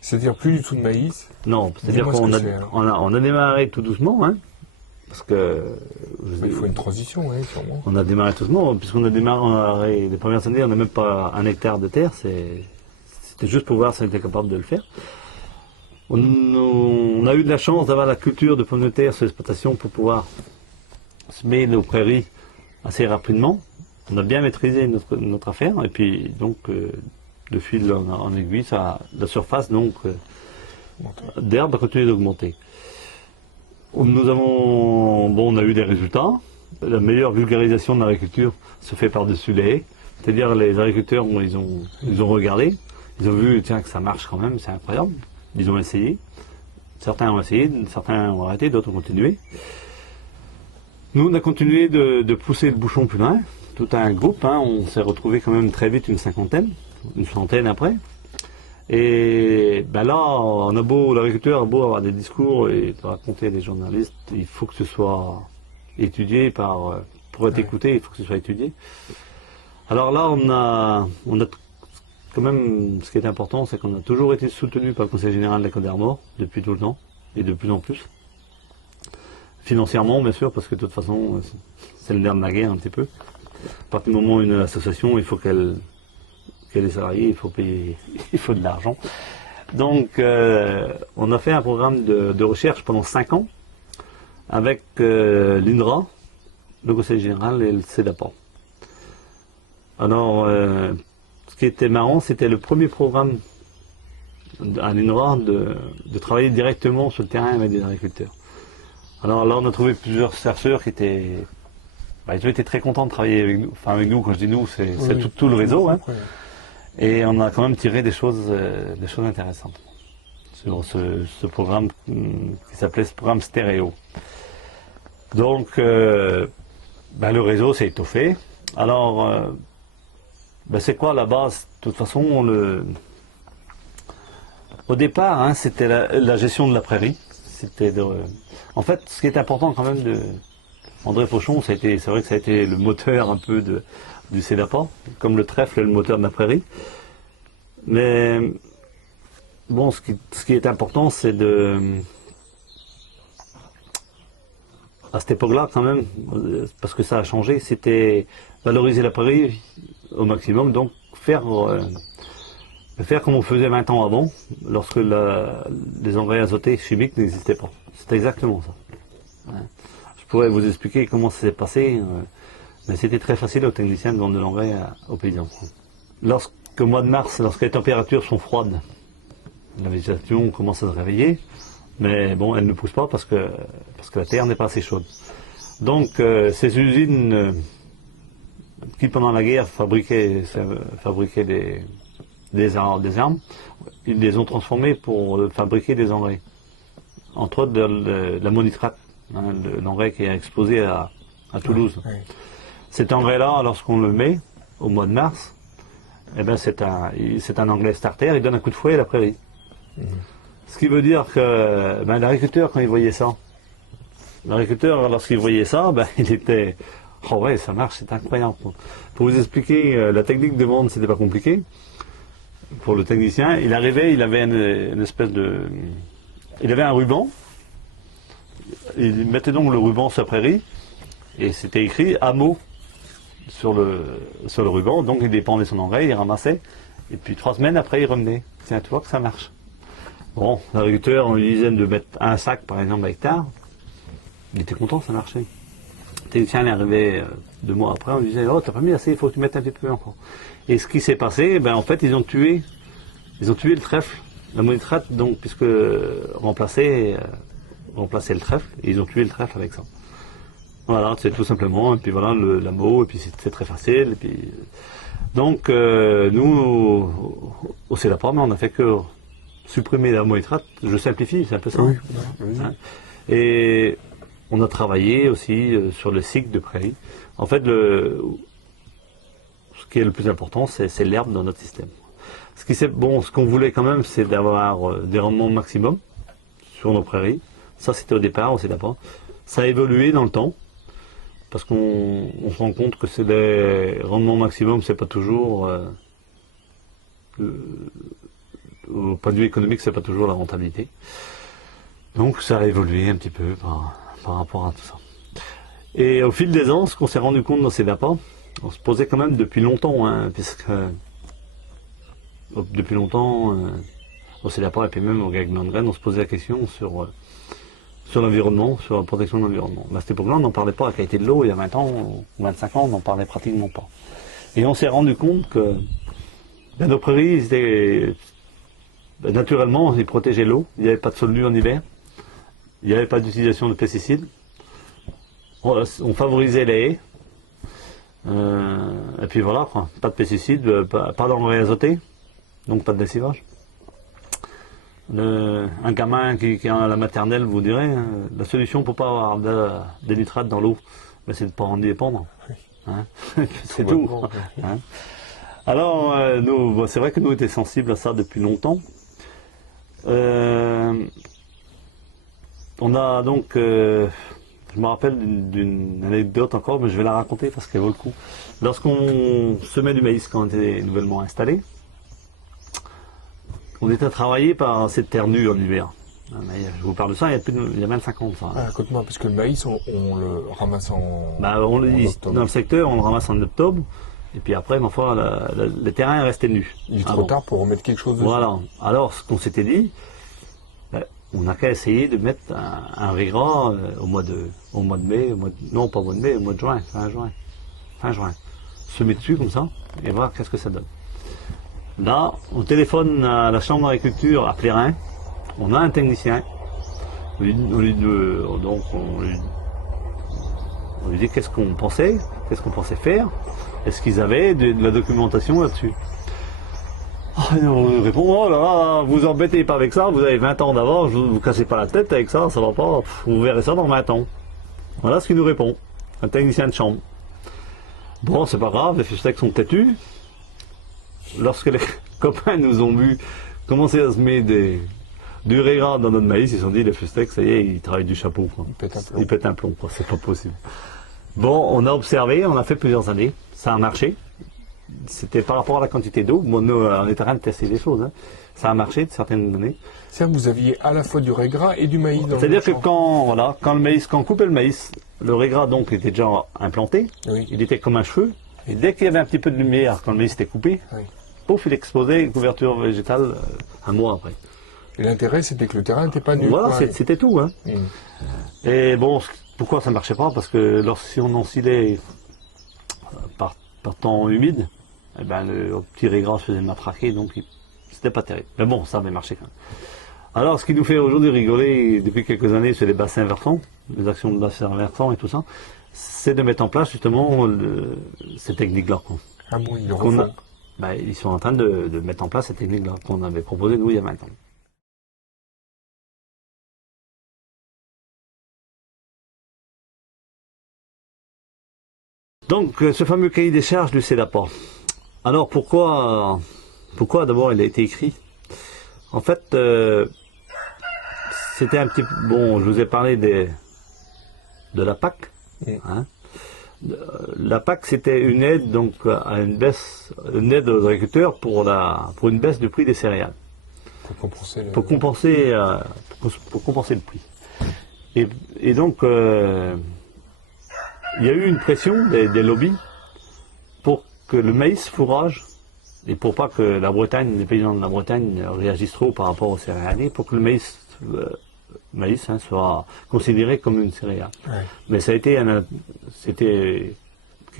C'est-à-dire plus du tout de maïs? Non, c'est-à-dire Dis-moi qu'on ce que c'est, alors. on a démarré tout doucement, hein, parce que... Il faut une transition, oui, sûrement. On a démarré tout doucement, puisqu'on a démarré les premières années, on n'a même pas 1 hectare de terre, c'était juste pour voir si on était capable de le faire. On a eu de la chance d'avoir la culture de pommes de terre sur l'exploitation pour pouvoir semer nos prairies assez rapidement. On a bien maîtrisé notre affaire, et puis donc de fil en aiguille, la surface d'herbe a continué d'augmenter. On a eu des résultats. La meilleure vulgarisation de l'agriculture se fait par-dessus les haies. C'est-à-dire les agriculteurs, ils ont regardé, ils ont vu que ça marche quand même, c'est incroyable. Ils ont essayé. Certains ont essayé, certains ont arrêté, d'autres ont continué. Nous, on a continué de pousser le bouchon plus loin. Tout un groupe, hein, on s'est retrouvé quand même très vite une cinquantaine, une centaine après. Et là, l'agriculteur a beau avoir des discours et de raconter à des journalistes, il faut que ce soit étudié pour être écouté, il faut que ce soit étudié. Alors là, on a quand même, ce qui est important, c'est qu'on a toujours été soutenu par le Conseil général de la Côte d'Armor, depuis tout le temps, et de plus en plus. Financièrement, bien sûr, parce que de toute façon, c'est le nerf de la guerre un petit peu. À partir du moment où une association, il faut qu'elle ait des salariés, il faut payer, il faut de l'argent. Donc, on a fait un programme de recherche pendant 5 ans, avec l'INRA, le Conseil général et le CEDAPA. Alors, ce qui était marrant, c'était le premier programme à l'INRA de travailler directement sur le terrain avec des agriculteurs. Alors là, on a trouvé plusieurs chercheurs qui étaient... ils ont été très contents de travailler avec nous. Enfin, avec nous, quand je dis nous, c'est tout le réseau. Hein. Et on a quand même tiré des choses intéressantes sur ce programme qui s'appelait ce programme stéréo. Donc, le réseau s'est étoffé. Alors, c'est quoi la base? De toute façon, au départ, hein, c'était la gestion de la prairie. En fait, ce qui est important quand même André Fauchon, c'est vrai que ça a été le moteur un peu du CEDAPA, comme le trèfle est le moteur de la prairie. Mais bon, ce qui est important, c'est à cette époque-là, quand même, parce que ça a changé, c'était valoriser la prairie au maximum, donc faire comme on faisait 20 ans avant, lorsque les engrais azotés chimiques n'existaient pas. C'était exactement ça. Ouais. Je pourrais vous expliquer comment ça s'est passé, mais c'était très facile aux techniciens de vendre de l'engrais aux paysans. Lorsqu'au mois de mars, lorsque les températures sont froides, la végétation commence à se réveiller, mais bon, elle ne pousse pas parce que la terre n'est pas assez chaude. Donc, ces usines qui, pendant la guerre, fabriquaient des armes, ils les ont transformées pour fabriquer des engrais. Entre autres de l'amonitrate, hein, l'engrais qui est exposé à Toulouse. Oui. Cet engrais-là, lorsqu'on le met au mois de mars, c'est un engrais starter, il donne un coup de fouet à la prairie. Ce qui veut dire que ben, l'agriculteur, quand il voyait ça, l'agriculteur, lorsqu'il voyait ça, ben, il était... Oh ouais, ça marche, c'est incroyable. Pour vous expliquer, la technique de vente, c'était pas compliqué. Pour le technicien, il arrivait, il avait une espèce de... Il avait un ruban. Il mettait donc le ruban sur la prairie. Et c'était écrit hameau sur le ruban. Donc il dépendait son engrais, il ramassait. Et puis 3 semaines après, il revenait. Tiens, tu vois que ça marche. Bon, l'agriculteur, on lui disait de mettre un sac, par exemple, à hectare. Il était content, ça marchait. Le technicien est arrivé 2 mois après, on lui disait, oh, t'as pas mis assez, il faut que tu mettes un petit peu encore. Et ce qui s'est passé, ben, en fait, ils ont tué le trèfle. La monitrate, donc, puisque remplaçait le trèfle, et ils ont tué le trèfle avec ça. Voilà, c'est tout simplement, et puis voilà, l'ameau, et puis c'est très facile, et puis... Donc, nous, au CEDAPAM, on a fait que supprimer la monitrate, je simplifie, c'est un peu ça. Oui, Hein. Et on a travaillé aussi sur le cycle de prairie. En fait, ce qui est le plus important, c'est l'herbe dans notre système. Ce qu'on voulait quand même, c'est d'avoir des rendements maximum sur nos prairies. Ça, c'était au départ, on sait pas. Ça a évolué dans le temps, parce qu'on se rend compte que c'est des rendements maximum, c'est pas toujours, au point de vue économique, c'est pas toujours la rentabilité. Donc, ça a évolué un petit peu par rapport à tout ça. Et au fil des ans, ce qu'on s'est rendu compte dans ces CEDAPA, on se posait quand même depuis longtemps, hein, puisque depuis longtemps, au CEDAPA et puis même au GAEC Graines, on se posait la question sur l'environnement, sur la protection de l'environnement. À cette époque-là, on n'en parlait pas à la qualité de l'eau, il y a 20 ans ou 25 ans, on n'en parlait pratiquement pas. Et on s'est rendu compte que nos prairies, naturellement, ils protégeaient l'eau, il n'y avait pas de sol nu en hiver, il n'y avait pas d'utilisation de pesticides, on favorisait les haies, et puis voilà, quoi. Pas de pesticides, pas d'engrais azotés, donc pas de lessivage. Un gamin qui est à la maternelle vous dirait, la solution pour pas avoir des nitrates dans l'eau, c'est de ne pas en dépendre. Hein. C'est tout. Hein. Alors, nous, c'est vrai que nous étions sensibles à ça depuis longtemps. On a donc, je me rappelle d'une anecdote encore, mais je vais la raconter parce qu'elle vaut le coup. Lorsqu'on semait du maïs quand on était nouvellement installé, on était travaillé par cette terre nue en hiver. Je vous parle de ça, il y a 25 ans de ça. Ah, écoute-moi, parce que le maïs, on le ramasse en octobre. Dans le secteur, on le ramasse en octobre, et puis après, ma foi, le terrain est resté nu. Il est trop tard pour remettre quelque chose dessus. Voilà. Alors, ce qu'on s'était dit, on n'a qu'à essayer de mettre un riz gras au mois de mai, non pas au mois de mai, au mois de juin, fin juin. Se mettre dessus comme ça, et voir qu'est-ce que ça donne. Là, on téléphone à la chambre d'agriculture à Plérin, on a un technicien, on lui dit qu'est-ce qu'on pensait faire, est-ce qu'ils avaient de la documentation là-dessus. On répond, oh là là, vous embêtez pas avec ça, vous avez 20 ans d'avance, vous cassez pas la tête avec ça, ça va pas, vous verrez ça dans 20 ans. Voilà ce qu'il nous répond, un technicien de chambre. Bon, c'est pas grave, les fustecs sont têtus. Lorsque les copains nous ont vu commencer à semer du riz gras dans notre maïs, ils se sont dit, les fustecs, ça y est, ils travaillent du chapeau. Quoi. Ils pètent un plomb, quoi. C'est pas possible. Bon, on a observé, on a fait plusieurs années, ça a marché. C'était par rapport à la quantité d'eau. Bon, nous, on était en train de tester des choses. Hein. Ça a marché de certaines années. C'est-à-dire que vous aviez à la fois du riz gras et du maïs dans le C'est-à-dire que champ. quand on coupait le maïs, le riz gras donc était déjà implanté. Oui. Il était comme un cheveu. Et dès qu'il y avait un petit peu de lumière, quand le maïs était coupé, Oui. pouf, il explosait une couverture végétale un mois après. Et l'intérêt, c'était que le terrain n'était pas nu. Voilà, quoi. c'était tout. Hein. Et bon, pourquoi ça ne marchait pas? Parce que si on ensilait par temps humide, eh ben, le petit riz gras se faisait matraquer, donc c'était pas terrible. Mais bon, ça avait marché quand même. Alors, ce qui nous fait aujourd'hui rigoler depuis quelques années sur les bassins versants, les actions de bassins versants et tout ça, c'est de mettre en place justement ces techniques-là. Ah bon, ils le refont. Ils sont en train de mettre en place ces techniques-là qu'on avait proposées nous il y a 20 ans. Donc, ce fameux cahier des charges du CEDAPA. Alors, pourquoi d'abord il a été écrit? En fait, c'était un petit peu... Bon, je vous ai parlé de la PAC. Hein. La PAC, c'était une aide donc à une aide aux agriculteurs pour une baisse du prix des céréales. Pour compenser le prix. Et donc, il y a eu une pression des lobbies pour que le maïs fourrage, et pour pas que les paysans de la Bretagne réagissent trop par rapport aux céréaliers, pour que le maïs soit considéré comme une céréale. Ouais. Mais c'était quelque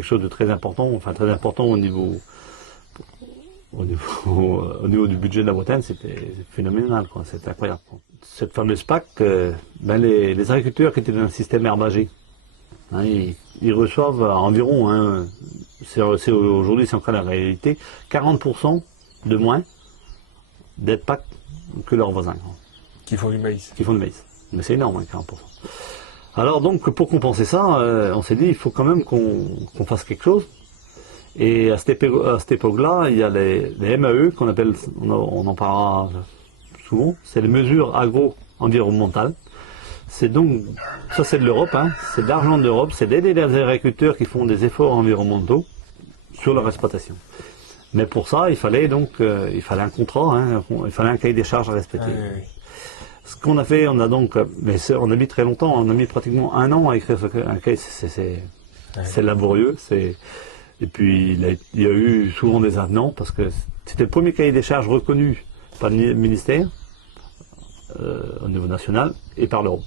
chose de très important, au niveau du budget de la Bretagne, c'était phénoménal, quoi, c'était incroyable, quoi. Cette fameuse PAC, les agriculteurs qui étaient dans un système herbagé, hein, ils reçoivent environ, hein, aujourd'hui c'est encore la réalité, 40% de moins d'aide PAC que leurs voisins. Quoi. Qui font du maïs. Mais c'est énorme, hein, 40%. Alors donc, pour compenser ça, on s'est dit, il faut quand même qu'on fasse quelque chose. Et à cette époque-là, il y a les MAE, qu'on appelle, on en parlera souvent, c'est les mesures agro-environnementales. C'est donc, ça c'est de l'Europe, hein, c'est de l'argent de l'Europe, c'est d'aider les agriculteurs qui font des efforts environnementaux sur leur exploitation. Mais pour ça, il fallait un contrat, hein, il fallait un cahier des charges à respecter. Oui. Ce qu'on a fait, on a mis très longtemps, on a mis pratiquement 1 an à écrire un cahier, c'est laborieux, et puis il y a eu souvent des avenants, parce que c'était le premier cahier des charges reconnu par le ministère, au niveau national, et par l'Europe.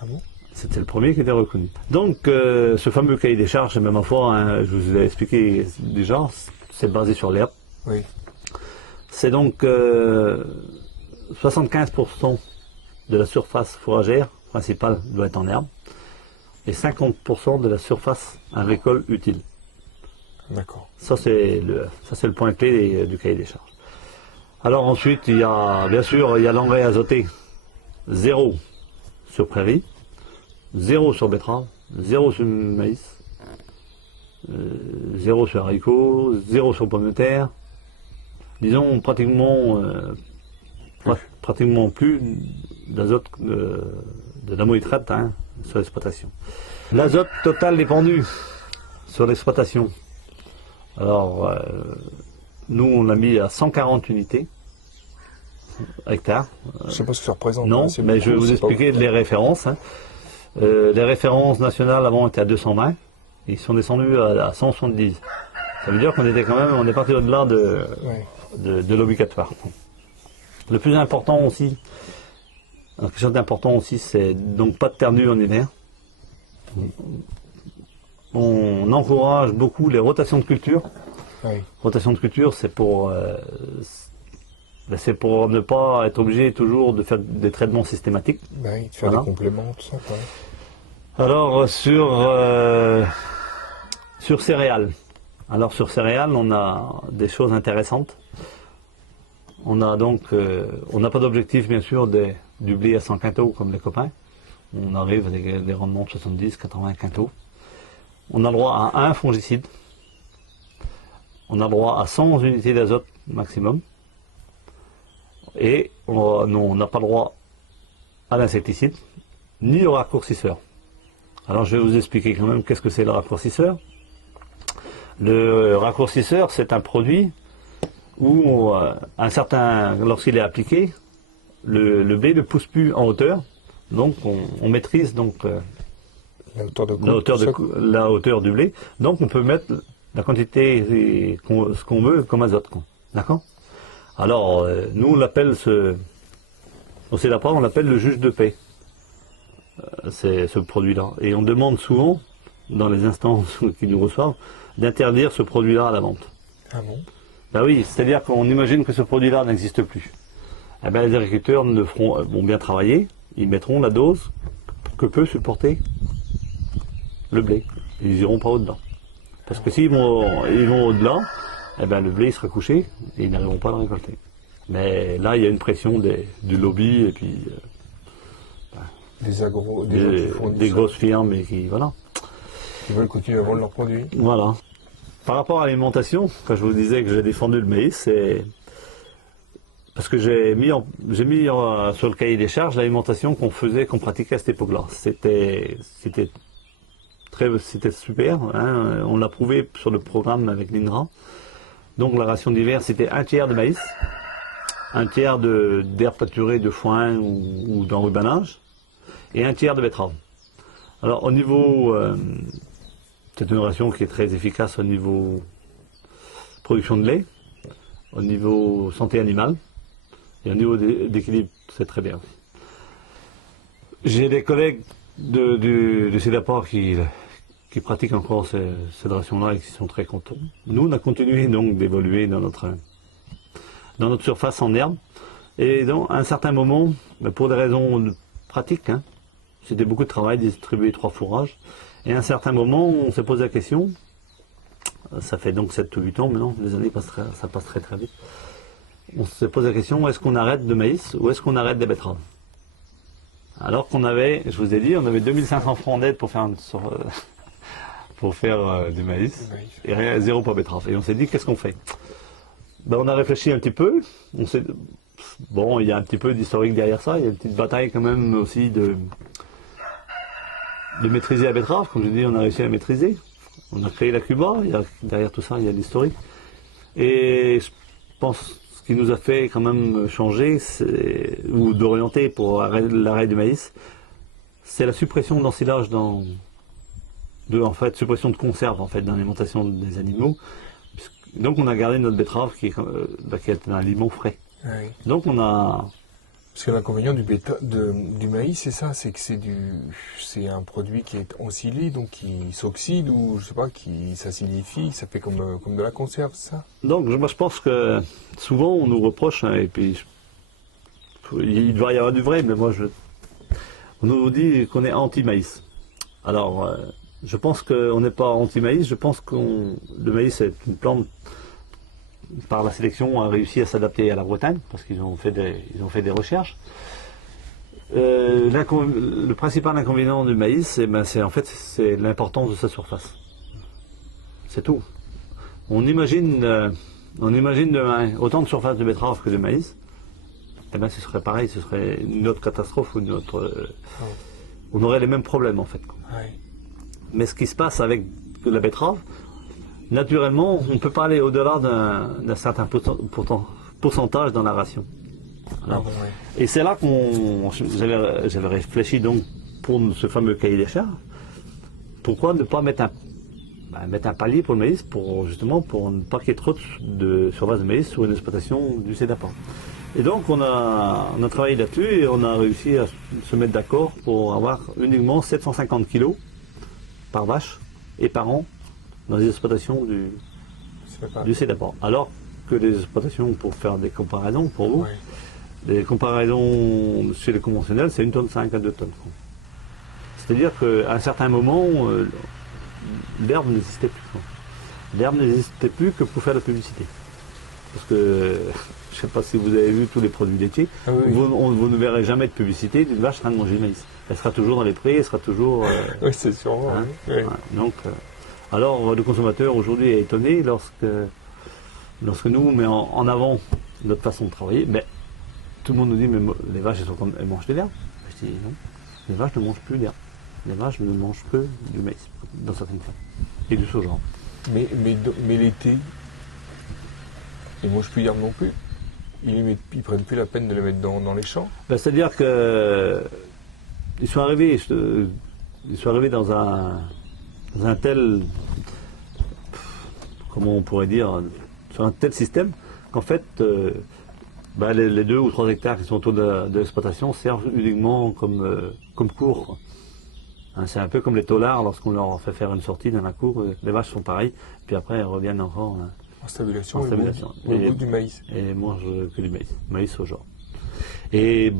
Ah bon ? C'était le premier qui était reconnu. Donc, ce fameux cahier des charges, même ma foi, hein, je vous ai expliqué déjà, c'est basé sur l'herbe. Oui. C'est donc 75% de la surface fourragère principale doit être en herbe, et 50% de la surface agricole utile. D'accord. Ça c'est le point clé du cahier des charges. Alors ensuite, il y a l'engrais azoté, 0 sur prairie, 0 sur betterave, 0 sur maïs, 0 sur haricots, 0 sur pommes de terre. Disons pratiquement plus d'azote de l'ammonitrate, hein, sur l'exploitation. L'azote total dépendu sur l'exploitation. Alors, nous on l'a mis à 140 unités hectares. Je ne sais pas ce que ça représente. Non, mais je vais vous expliquer les références. Hein. Les références nationales avant étaient à 220, ils sont descendus à 170. Ça veut dire qu'on est parti au-delà de l'obligatoire. Le plus important aussi, quelque chose d'important aussi, c'est donc pas de terre nue en hiver. On encourage beaucoup les rotations de culture. Oui. Rotation de culture, c'est pour ne pas être obligé toujours de faire des traitements systématiques. Oui, de faire des compléments, tout ça. Ouais. Alors sur céréales. Alors sur céréales, on a des choses intéressantes. On a donc, on n'a pas d'objectif bien sûr du blé à 100 quintaux comme les copains. On arrive avec des rendements de 70, 80 quintaux. On a le droit à 1 fongicide. On a le droit à 100 unités d'azote maximum. Et on n'a pas le droit à l'insecticide, ni au raccourcisseur. Alors je vais vous expliquer quand même qu'est-ce que c'est le raccourcisseur. Le raccourcisseur, c'est un produit où lorsqu'il est appliqué, le blé ne pousse plus en hauteur, donc on maîtrise donc la hauteur du blé, donc on peut mettre la quantité ce qu'on veut comme azote, d'accord. Alors nous on l'appelle au CEDAPRA, on l'appelle le juge de paix, c'est ce produit-là, et on demande souvent dans les instances qui nous reçoivent d'interdire ce produit-là à la vente. Ah bon? Ben oui, c'est-à-dire qu'on imagine que ce produit-là n'existe plus. Eh ben, les agriculteurs vont bien travailler, ils mettront la dose que peut supporter le blé. Ils n'iront pas au-delà. Parce que s'ils vont au-delà, eh ben, le blé sera couché et ils n'arriveront pas à le récolter. Mais là, il y a une pression du lobby et puis des grosses firmes et qui, voilà. Ils veulent continuer à vendre leurs produits. Voilà. Par rapport à l'alimentation, quand je vous disais que j'ai défendu le maïs, parce que j'ai mis sur le cahier des charges l'alimentation qu'on pratiquait à cette époque-là. C'était super, hein, on l'a prouvé sur le programme avec l'INRA. Donc la ration d'hiver, c'était 1/3 de maïs, 1/3 d'herbe pâturée, de foin ou d'enrubanage, et 1/3 de betterave. Alors au niveau, c'est une ration qui est très efficace au niveau production de lait, au niveau santé animale, et au niveau d'équilibre, c'est très bien aussi. J'ai des collègues de CEDAPOR qui pratiquent encore cette ration-là et qui sont très contents. Nous, on a continué donc d'évoluer dans notre surface en herbe. Et donc, à un certain moment, pour des raisons pratiques, hein, c'était beaucoup de travail, distribuer 3 fourrages. Et à un certain moment, on s'est posé la question, ça fait donc 7 ou 8 ans maintenant, les années ça passe très très vite. On s'est posé la question, est-ce qu'on arrête de maïs ou est-ce qu'on arrête des betteraves? Alors qu'on avait, je vous ai dit, on avait 2500 francs d'aide pour faire du maïs et rien, 0 pour betterave. Et on s'est dit, qu'est-ce qu'on fait? Ben, on a réfléchi un petit peu. Bon, il y a un petit peu d'historique derrière ça. Il y a une petite bataille quand même aussi de maîtriser la betterave. Comme je dis, on a réussi à la maîtriser. On a créé la Cuba. Derrière tout ça, il y a l'historique. Et je pense ce qui nous a fait quand même changer ou d'orienter pour l'arrêt du maïs, c'est la suppression d'ensilage suppression de conserve en fait dans l'alimentation des animaux. Donc on a gardé notre betterave qui est un aliment frais. Oui. Donc on a... Parce que l'inconvénient du maïs, c'est ça, c'est que c'est un produit qui est ensilé, donc qui s'oxyde ou je sais pas, qui s'acidifie, ça fait comme de la conserve, c'est ça? Donc moi je pense que souvent on nous reproche, hein, et puis il doit y avoir du vrai, mais on nous dit qu'on est anti-maïs. Alors je pense qu'on n'est pas anti-maïs, je pense que le maïs est une plante, par la sélection, a réussi à s'adapter à la Bretagne, parce qu'ils ont fait des recherches. Le principal inconvénient du maïs, c'est l'importance de sa surface. C'est tout. On imagine demain autant de surface de betterave que de maïs, et ben ce serait pareil, ce serait une autre catastrophe, on aurait les mêmes problèmes en fait. Oui. Mais ce qui se passe avec la betterave, naturellement, on ne peut pas aller au-delà d'un certain pourcentage dans la ration. Alors, et c'est là j'avais réfléchi donc pour ce fameux cahier des charges. Pourquoi ne pas mettre un palier pour le maïs pour ne pas qu'il y ait trop de surface de maïs sur une exploitation du CEDAPOR. Et donc on a travaillé là-dessus et on a réussi à se mettre d'accord pour avoir uniquement 750 kg par vache et par an dans les exploitations du CEDAPOR. Alors que les exploitations, pour faire des comparaisons pour vous, les comparaisons chez les conventionnels, c'est 1,5 tonne à 2 tonnes. C'est-à-dire qu'à un certain moment, l'herbe n'existait plus. L'herbe n'existait plus que pour faire la publicité. Parce que, je ne sais pas si vous avez vu tous les produits laitiers, vous ne verrez jamais de publicité d'une vache en train de manger le maïs. Elle sera toujours dans les prés, elle sera toujours... oui, c'est sûrement. Hein, oui. Ouais, donc, alors, le consommateur aujourd'hui est étonné lorsque nous, on met en avant notre façon de travailler. Mais tout le monde nous dit, mais les vaches, elles mangent de l'herbe. Je dis non, les vaches ne mangent plus d'herbe. Les vaches ne mangent que du maïs, dans certaines cas, et du soja. Mais l'été, ils ne mangent plus d'herbe non plus. Ils ne prennent plus la peine de les mettre dans les champs. Ben, c'est-à-dire que ils sont arrivés dans un tel, comment on pourrait dire, sur un tel système qu'en fait, les 2 ou 3 hectares qui sont autour de l'exploitation servent uniquement comme cour, quoi. Hein, c'est un peu comme les taulards lorsqu'on leur fait faire une sortie dans la cour, les vaches sont pareilles, puis après elles reviennent encore en stabulation. Au bout du maïs. Et mangent que du maïs, soja. Et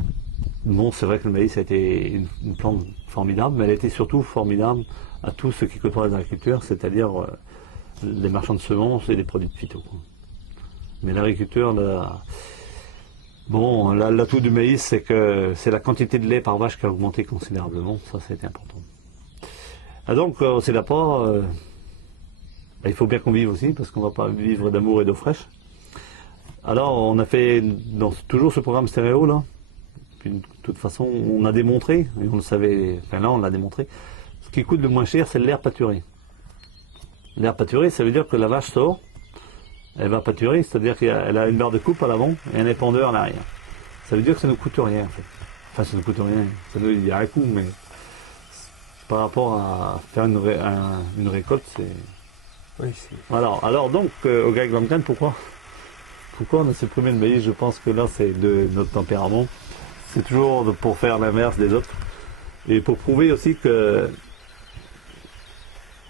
bon, c'est vrai que le maïs a été une plante formidable, mais elle a été surtout formidable à tous ceux qui côtoient les agriculteurs, c'est-à-dire les marchands de semences et les produits de phyto. Mais l'agriculteur, l'atout du maïs, c'est que c'est la quantité de lait par vache qui a augmenté considérablement, ça c'était important. Et donc, au CEDAPOR, il faut bien qu'on vive aussi, parce qu'on ne va pas vivre d'amour et d'eau fraîche. Alors, on a fait toujours ce programme stéréo, là. Puis, de toute façon, on a démontré, et on le savait, enfin là, on l'a démontré, ce qui coûte le moins cher, c'est l'air pâturé. L'air pâturé, ça veut dire que la vache sort, elle va pâturer, c'est-à-dire qu'elle a une barre de coupe à l'avant et un épandeur à l'arrière. Ça veut dire que ça ne coûte rien, en fait. Enfin, ça ne coûte rien, il y a un coût, mais par rapport à faire une récolte, c'est... Oui, Alors donc, au Greg Langan, pourquoi on a supprimé le maïs? Je pense que là, c'est de notre tempérament. C'est toujours pour faire l'inverse des autres. Et pour prouver aussi que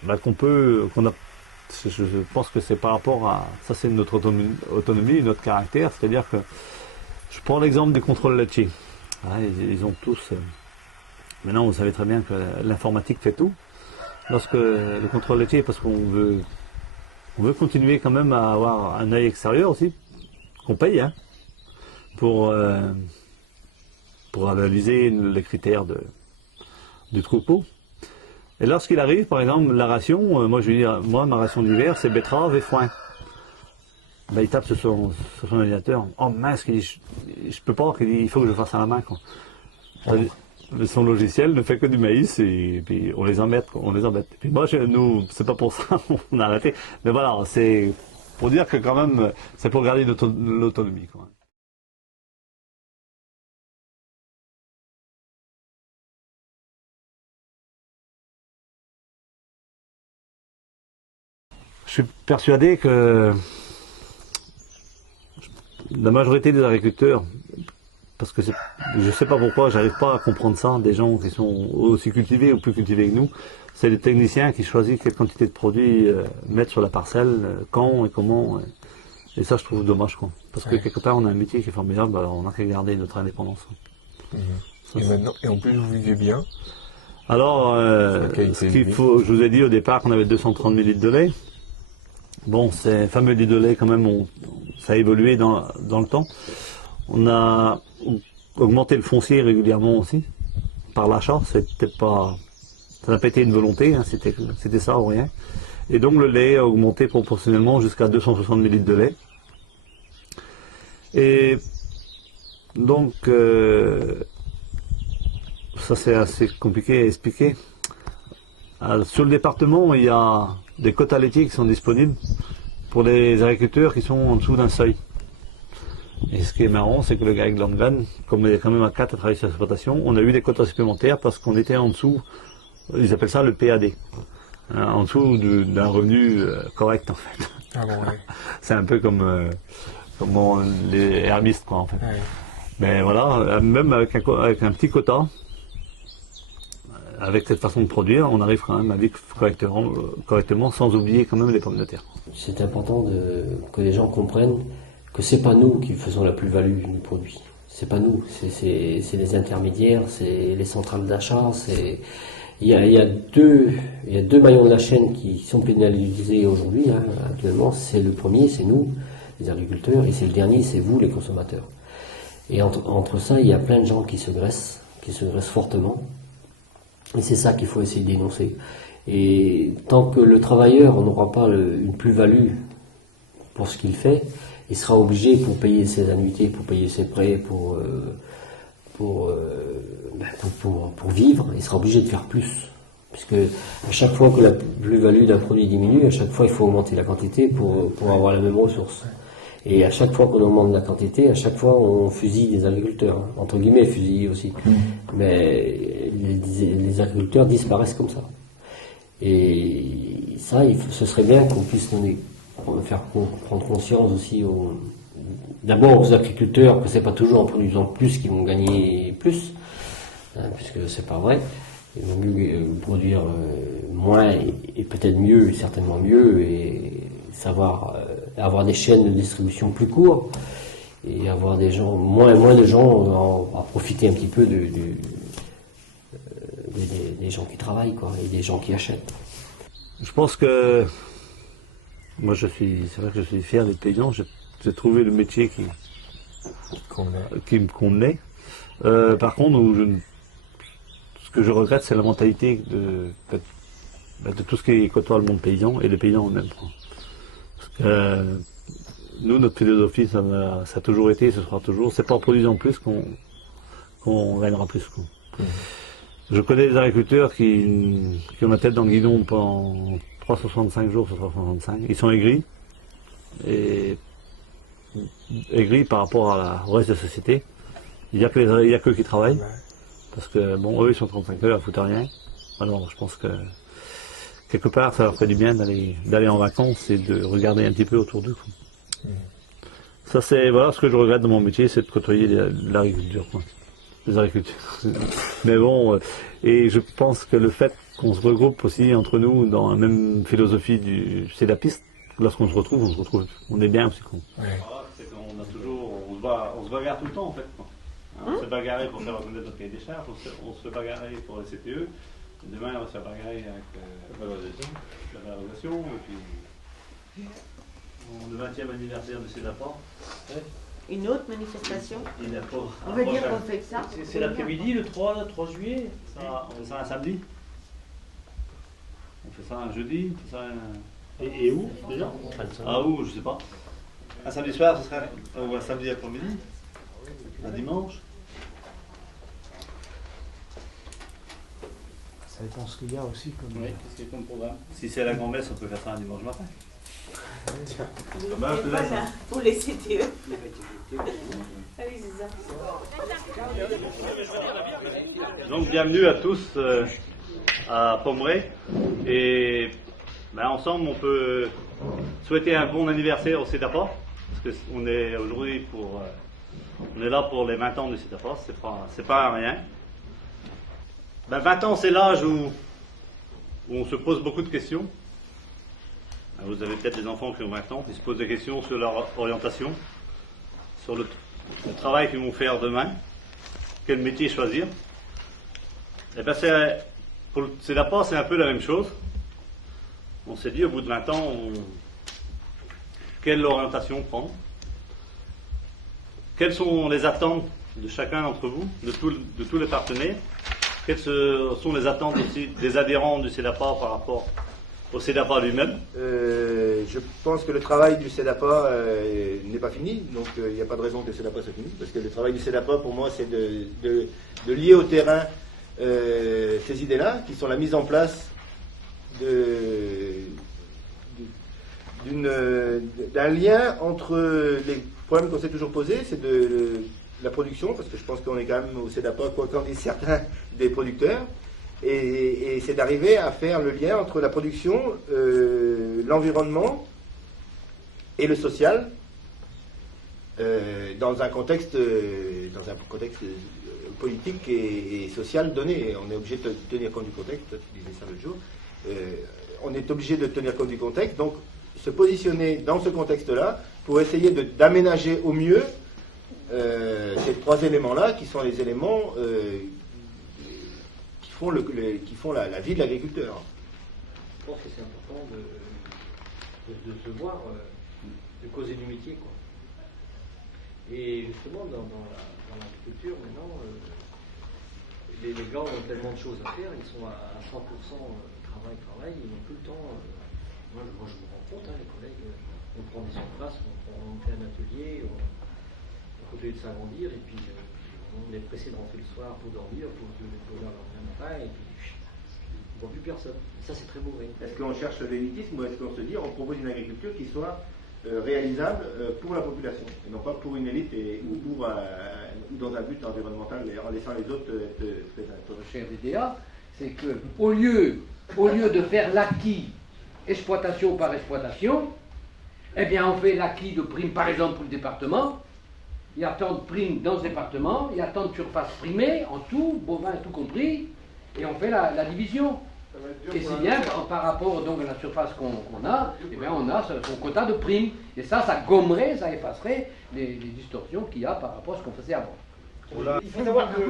je pense que c'est par rapport à... Ça, c'est notre autonomie, notre caractère. C'est-à-dire que, je prends l'exemple du contrôle laitier. Ouais, ils ont tous... maintenant, vous savez très bien que l'informatique fait tout. Lorsque le contrôle laitier, parce qu'on veut continuer quand même à avoir un œil extérieur aussi, qu'on paye, hein, pour analyser les critères du troupeau. Et lorsqu'il arrive, par exemple, la ration, moi je lui dis, ma ration d'hiver, c'est betterave et foin. Ben, il tape sur son ordinateur. Oh mince, il dit, je peux pas, il faut que je le fasse à la main, quoi. Son logiciel ne fait que du maïs et puis on les embête, quoi, on les embête. Et puis moi, nous, c'est pas pour ça, on a arrêté. Mais voilà, c'est pour dire que quand même, c'est pour garder l'autonomie, quoi. Je suis persuadé que la majorité des agriculteurs, parce que je ne sais pas pourquoi, j'arrive pas à comprendre ça, des gens qui sont aussi cultivés ou plus cultivés que nous, c'est les techniciens qui choisissent quelle quantité de produits mettre sur la parcelle, quand et comment. Et ça, je trouve dommage, quoi. Parce que quelque part, on a un métier qui est formidable, alors on n'a qu'à garder notre indépendance. Et maintenant, et en plus, vous vivez bien. Alors, ce qu'il faut, je vous ai dit au départ qu'on avait 230 ml de lait. Bon, ces fameux litres de lait, quand même, ça a évolué dans le temps. On a augmenté le foncier régulièrement aussi, par l'achat. Ça n'a pas été une volonté, hein, c'était ça ou rien. Et donc le lait a augmenté proportionnellement jusqu'à 260 ml de lait. Et donc, ça c'est assez compliqué à expliquer. Sur le département, il y a des quotas laitiers qui sont disponibles pour les agriculteurs qui sont en dessous d'un seuil. Et ce qui est marrant, c'est que le Greg Langan, comme il est quand même à 4 à travailler sur l'exploitation, on a eu des quotas supplémentaires parce qu'on était en dessous, ils appellent ça le PAD, hein, en dessous d'un revenu correct en fait. Ah bon, ouais. C'est un peu comme les hermistes, quoi, en fait. Ouais. Mais voilà, même avec un petit quota, avec cette façon de produire, on arrive quand même à vivre correctement sans oublier quand même les pommes de terre. C'est important que les gens comprennent que c'est pas nous qui faisons la plus-value du produit. C'est pas nous, c'est les intermédiaires, c'est les centrales d'achat, il y a deux maillons de la chaîne qui sont pénalisés aujourd'hui, hein, actuellement. C'est le premier, c'est nous, les agriculteurs, et c'est le dernier, c'est vous, les consommateurs. Et entre ça, il y a plein de gens qui se graissent fortement. Et c'est ça qu'il faut essayer de dénoncer. Et tant que le travailleur n'aura pas une plus-value pour ce qu'il fait, il sera obligé, pour payer ses annuités, pour payer ses prêts, pour vivre, il sera obligé de faire plus. Puisque à chaque fois que la plus-value d'un produit diminue, à chaque fois il faut augmenter la quantité pour avoir la même ressource. Et à chaque fois qu'on augmente la quantité, à chaque fois on fusille des agriculteurs, hein, entre guillemets fusille aussi. Mais les agriculteurs disparaissent comme ça. Et ça, ce serait bien qu'on puisse faire prendre conscience aussi d'abord aux agriculteurs que c'est pas toujours en produisant plus qu'ils vont gagner plus, hein, puisque c'est pas vrai. Ils vont mieux produire moins et peut-être mieux, certainement mieux, et savoir avoir des chaînes de distribution plus courtes et avoir des gens, moins de gens à profiter un petit peu des gens qui travaillent, quoi, et des gens qui achètent. Je pense que moi c'est vrai que je suis fier d'être paysan. J'ai trouvé le métier qui me convenait. Par contre, ce que je regrette, c'est la mentalité de tout ce qui côtoie le monde paysan et les paysans eux-mêmes. Parce que nous, notre philosophie, ça a toujours été, ce sera toujours, c'est pas en produisant plus qu'on gagnera plus, quoi. Je connais des agriculteurs qui ont la tête dans le guidon pendant 365 jours sur 365. Ils sont aigris. Et aigris par rapport au reste de la société. Il n'y a qu'eux qui travaillent. Parce que, bon, eux, ils sont 35 heures, ils foutent rien. Alors, je pense que, quelque part, ça leur fait du bien d'aller en vacances et de regarder un petit peu autour d'eux, quoi. Ça, c'est, voilà, ce que je regrette dans mon métier, c'est de côtoyer l'agriculture, quoi. Les agriculteurs. Mais bon, et je pense que le fait qu'on se regroupe aussi entre nous dans la même philosophie du CEDAPiste, lorsqu'on se retrouve, on est bien aussi, quoi. Ouais. C'est qu'on a toujours, on se bagarre tout le temps, en fait, quoi. On s'est bagarré pour faire reconnaître notre cahier des charges, on se fait bagarrer pour les CPE. Demain, on va se faire bagarrer avec la valorisation. Et puis, le 20e anniversaire de CEDAPA. Une autre manifestation. On On va dire qu'on fait que ça. C'est l'après-midi, le 3 juillet. On fait ça un samedi. On fait ça un jeudi. On fait ça Et où déjà? Ah, où, je sais pas. Un samedi soir, ce serait. Ou un samedi après-midi. Un dimanche. Ça dépend ce qu'il y a aussi comme. Oui, qu'est-ce qu'il y a comme programme? Si c'est la grand-messe, on peut faire ça un dimanche matin. Bah, voilà, pour les CTE. Ah oui, c'est ça. Donc bienvenue à tous à Pommeraye. Et ben, ensemble, on peut souhaiter un bon anniversaire au CEDAPA. Parce qu'on est aujourd'hui on est là pour les 20 ans du CEDAPA, c'est pas rien. Ben, 20 ans, c'est l'âge où on se pose beaucoup de questions. Vous avez peut-être des enfants qui ont 20 ans, qui se posent des questions sur leur orientation, sur le travail qu'ils vont faire demain, quel métier choisir. Et ben pour le CEDAPA, c'est un peu la même chose. On s'est dit, au bout de 20 ans, quelle orientation prendre? Quelles sont les attentes de chacun d'entre vous, de tous les partenaires? Quelles sont les attentes aussi des adhérents du CEDAPA par rapport au CEDAPA lui-même? Je pense que le travail du CEDAPA n'est pas fini, donc il n'y a pas de raison que le CEDAPA soit fini, parce que le travail du CEDAPA, pour moi, c'est de lier au terrain ces idées-là, qui sont la mise en place d'un lien entre les problèmes qu'on s'est toujours posés, c'est de la production, parce que je pense qu'on est quand même au CEDAPA, quoi qu'en disent certains, des producteurs. Et c'est d'arriver à faire le lien entre la production, l'environnement et le social dans un contexte politique et social donné. Et on est obligé de tenir compte du contexte. Toi, tu disais ça l'autre jour. On est obligé de tenir compte du contexte. Donc, se positionner dans ce contexte-là pour essayer d'aménager au mieux ces trois éléments-là, qui sont les éléments qui font la vie de l'agriculteur. Je pense que c'est important de se voir, de causer du métier, quoi. Et justement, dans l'agriculture, maintenant, les gars ont tellement de choses à faire, ils sont à 100% travail, ils n'ont plus le temps. Moi, je me rends compte, les collègues, on prend des surfaces, on fait un atelier, on continue de s'agrandir, et puis on est pressé de rentrer le soir pour dormir, pour leur lendemain matin, et puis on ne voit plus personne. Ça, c'est très mauvais. Est-ce qu'on cherche l'élitisme ou est-ce qu'on se dit on propose une agriculture qui soit réalisable pour la population et non pas pour une élite ou dans un but environnemental en laissant les autres être présents. Cher DDA, c'est que au lieu de faire l'acquis exploitation par exploitation, eh bien on fait l'acquis de primes, par exemple pour le département. Il y a tant de primes dans ce département, il y a tant de surfaces primées, en tout, bovins tout compris, et on fait la division. Et c'est bien par rapport donc, à la surface qu'on a, eh bien, on a son quota de primes. Et ça gommerait, ça effacerait les distorsions qu'il y a par rapport à ce qu'on faisait avant. Il faut savoir que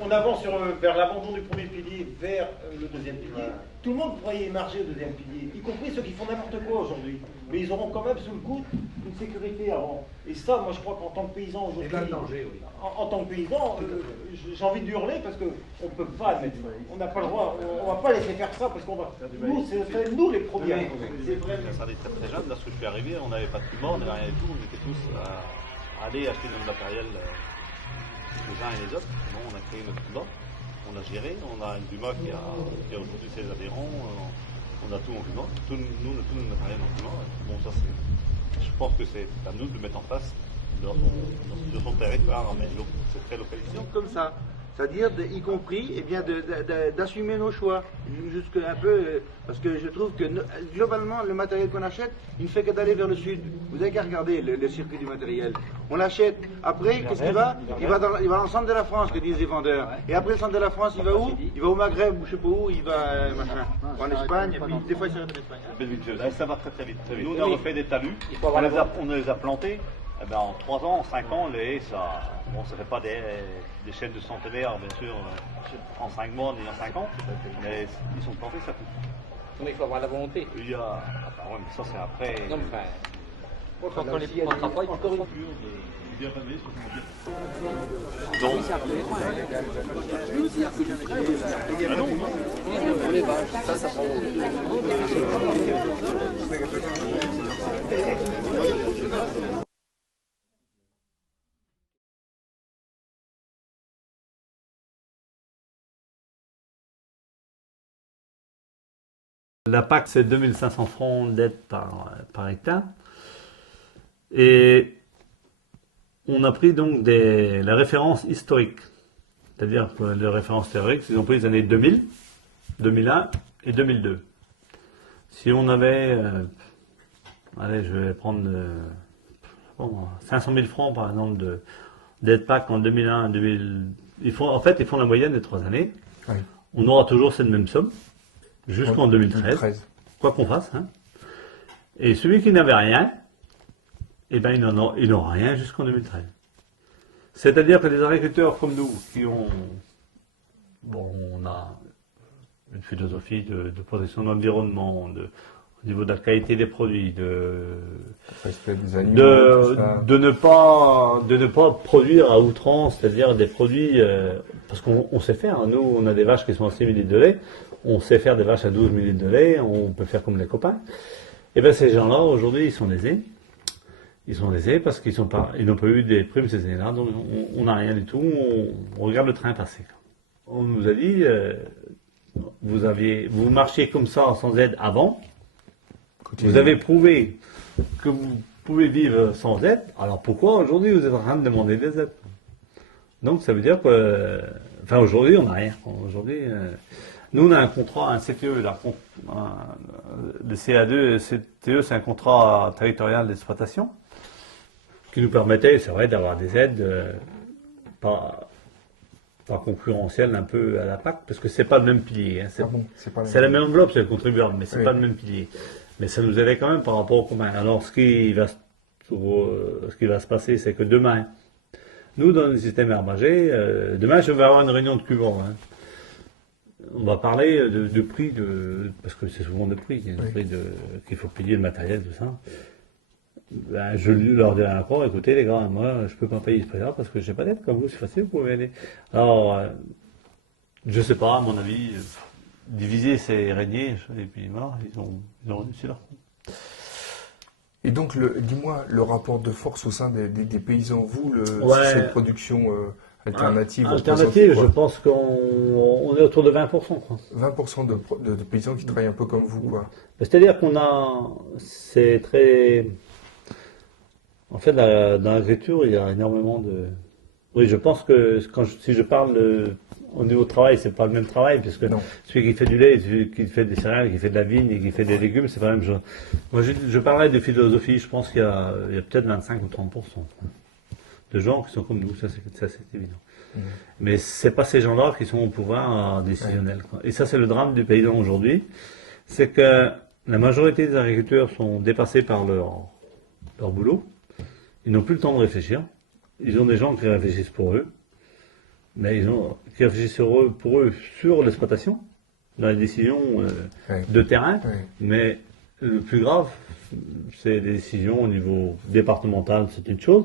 on avance vers l'abandon du premier pilier vers le deuxième pilier. Tout le monde pourrait émarger au deuxième pilier, y compris ceux qui font n'importe quoi aujourd'hui. Mais ils auront quand même sous le coude une sécurité avant. Et ça, moi je crois qu'en tant que paysan aujourd'hui, en tant que paysan, j'ai envie de hurler parce qu'on ne peut pas admettre. On n'a pas le droit, on ne va pas laisser faire ça parce qu'on va. Nous, c'est nous les premiers. C'est vrai. Ça allait très jeune, lorsque je suis arrivé, on n'avait pas de piment, on n'avait rien du tout, on était tous à aller acheter notre matériel les uns et les autres. Bon, on a créé notre piment, on a géré, on a une Duma qui a aujourd'hui ses adhérents, on a tout en piment, tout notre matériel en piment. Bon, ça je pense que c'est à nous de le mettre en place dans son territoire, mais c'est très localisé. Comme ça. C'est-à-dire, y compris, eh bien, d'assumer nos choix. Jusque un peu, parce que je trouve que globalement, le matériel qu'on achète, il ne fait que d'aller vers le sud. Vous n'avez qu'à regarder le circuit du matériel. On l'achète. Après, qu'est-ce qu'il va? Il va dans l'ensemble de la France, que disent les vendeurs. Et après le centre de la France, il va où? Il va au Maghreb, ou je ne sais pas où, il va en Espagne, et puis des fois il s'arrête en Espagne. Ça va très vite. Nous, on a refait des talus, on les a plantés. Eh ben, en 3 ans, en 5 ans, ça ne fait pas des chaînes de centenaires, bien sûr, en 5 mois ni en 5 ans, mais ils sont plantés, ça coûte. Mais il faut avoir la volonté. Il y a... Enfin, ouais, mais ça, c'est après... Non, mais enfin, quand on les prendra pas, il faut donc, ça prend. La PAC, c'est 2500 francs d'aide par hectare. Et on a pris donc la référence historique. C'est-à-dire que les références théoriques, ils ont pris les années 2000, 2001 et 2002. Si on avait, allez, je vais prendre 500 000 francs par exemple d'aide PAC en 2001, 2000, ils font la moyenne des 3 années. Oui. On aura toujours cette même somme jusqu'en 2013, quoi qu'on fasse. Hein. Et celui qui n'avait rien, eh ben, il n'aura rien jusqu'en 2013. C'est-à-dire que les agriculteurs comme nous, qui ont, on a une philosophie de protection de l'environnement, au niveau de la qualité des produits, respect des animaux, de ne pas produire à outrance, c'est-à-dire des produits, parce qu'on sait faire. Hein. Nous, on a des vaches qui sont à 6 ml de lait, on sait faire des vaches à 12 ml de lait, on peut faire comme les copains. Et bien ces gens-là, aujourd'hui, ils sont lésés. Ils sont lésés parce qu'ils n'ont pas eu des primes ces années-là, donc on n'a rien du tout, on regarde le train passer. On nous a dit, vous marchiez comme ça sans aide avant, vous avez prouvé que vous pouvez vivre sans aide, alors pourquoi aujourd'hui vous êtes en train de demander des aides? Donc ça veut dire que, enfin aujourd'hui on n'a rien. Aujourd'hui, nous on a un contrat, un CTE, le CA2, CTE c'est un contrat territorial d'exploitation, qui nous permettait, c'est vrai, d'avoir des aides par concurrentiel un peu à la PAC, parce que c'est pas le même pilier. Hein, c'est la même enveloppe, c'est le contribuable, mais c'est pas le même pilier. Mais ça nous aidait quand même par rapport au commun. Alors ce qui va se passer, c'est que demain, nous dans le système herbagé, demain je vais avoir une réunion de Cuban. Hein. On va parler de prix, parce que c'est souvent de prix, il y a un prix qu'il faut payer le matériel, tout ça. Ben, je leur dirai encore, écoutez les gars, moi je peux pas payer ce prix-là parce que j'ai pas d'aide, comme vous c'est facile, vous pouvez aller. Alors, je sais pas, à mon avis, diviser c'est régner, et puis voilà, ils ont réussi leur coup. Et donc, dis-moi, le rapport de force au sein des paysans, vous, cette production alternative alternative, je pense qu'on est autour de 20%. Quoi. 20% de paysans qui travaillent un peu comme vous, quoi. C'est-à-dire c'est très... En fait, dans l'agriculture, il y a énormément de... Oui, je pense que si je parle au niveau travail, c'est pas le même travail, puisque celui qui fait du lait, celui qui fait des céréales, qui fait de la vigne et qui fait des légumes, c'est pas la même chose. Moi, je parlais de philosophie, je pense qu'il y a peut-être 25 ou 30% de gens qui sont comme nous, ça c'est évident. Mais c'est pas ces gens-là qui sont au pouvoir décisionnel. Quoi. Et ça, c'est le drame du paysan aujourd'hui, c'est que la majorité des agriculteurs sont dépassés par leur boulot. Ils n'ont plus le temps de réfléchir. Ils ont des gens qui réfléchissent pour eux, mais qui réfléchissent pour eux sur l'exploitation, dans les décisions de terrain, mais le plus grave, c'est des décisions au niveau départemental, c'est une chose.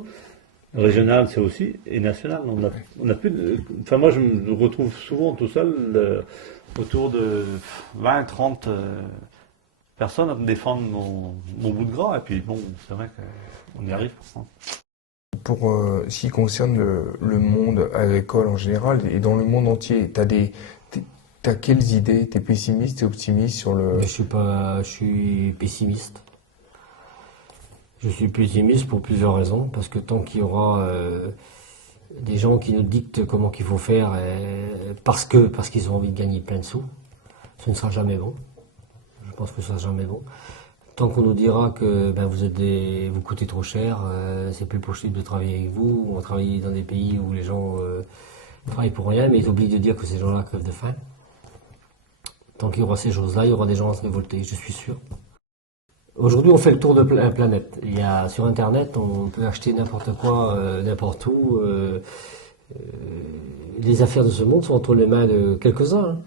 Régional, c'est aussi, et national. On a plus enfin, moi, je me retrouve souvent tout seul autour de 20, 30 personnes à me défendre mon bout de gras. Et puis, bon, c'est vrai qu'on y arrive. Pour ce qui concerne le monde agricole en général et dans le monde entier, t'as quelles idées? T'es pessimiste, t'es optimiste sur le... Je suis pessimiste. Je suis pessimiste pour plusieurs raisons, parce que tant qu'il y aura des gens qui nous dictent comment qu'il faut faire, parce qu'ils ont envie de gagner plein de sous, ce ne sera jamais bon. Je pense que ce ne sera jamais bon. Tant qu'on nous dira que vous coûtez trop cher, c'est plus possible de travailler avec vous, on va travailler dans des pays où les gens travaillent pour rien, mais ils oublient de dire que ces gens-là crèvent de faim. Tant qu'il y aura ces choses-là, il y aura des gens à se révolter, je suis sûr. Aujourd'hui, on fait le tour de la planète. Sur Internet, on peut acheter n'importe quoi, n'importe où. Les affaires de ce monde sont entre les mains de quelques-uns. Hein.